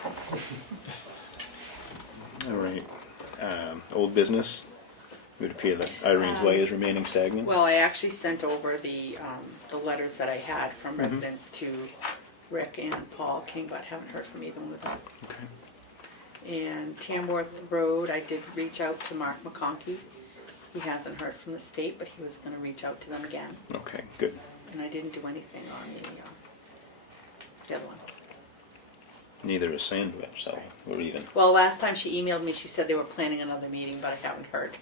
All right. Old business. It would appear that Irene's Way is remaining stagnant. Well, I actually sent over the letters that I had from residents to Rick and Paul King, but haven't heard from either one of them. Okay. And Tamworth Road, I did reach out to Mark McConkey. He hasn't heard from the state, but he was gonna reach out to them again. Okay, good. And I didn't do anything on the other one. Neither is Sandwich, so we're even. Well, last time she emailed me, she said they were planning another meeting, but I haven't heard,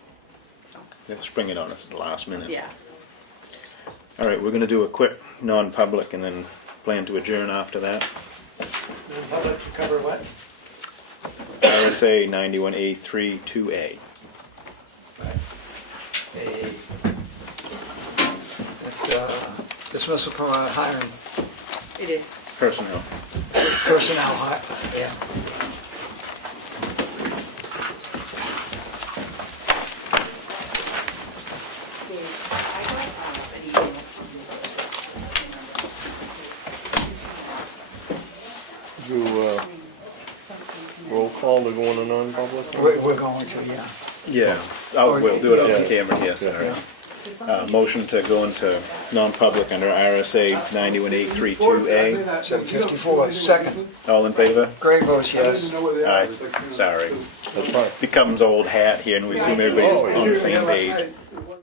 so, They'll spring it on us at the last minute. yeah. All right, we're going to do a quick non-public and then plan to adjourn after that. Public to cover what? RSA 91A3 2A. It's dismissal from hiring. It is. Personnel. Personnel, yeah. Do roll call to go into non-public? We're going to, yeah. Yeah, we'll do it on Yeah. camera here, sorry. Yeah. Motion to go into non-public under RSA 91A3 2A. 7:54, second. All in favor? Gray votes yes. Aye, sorry. That's fine. Becomes old hat here and we assume everybody's on the same page.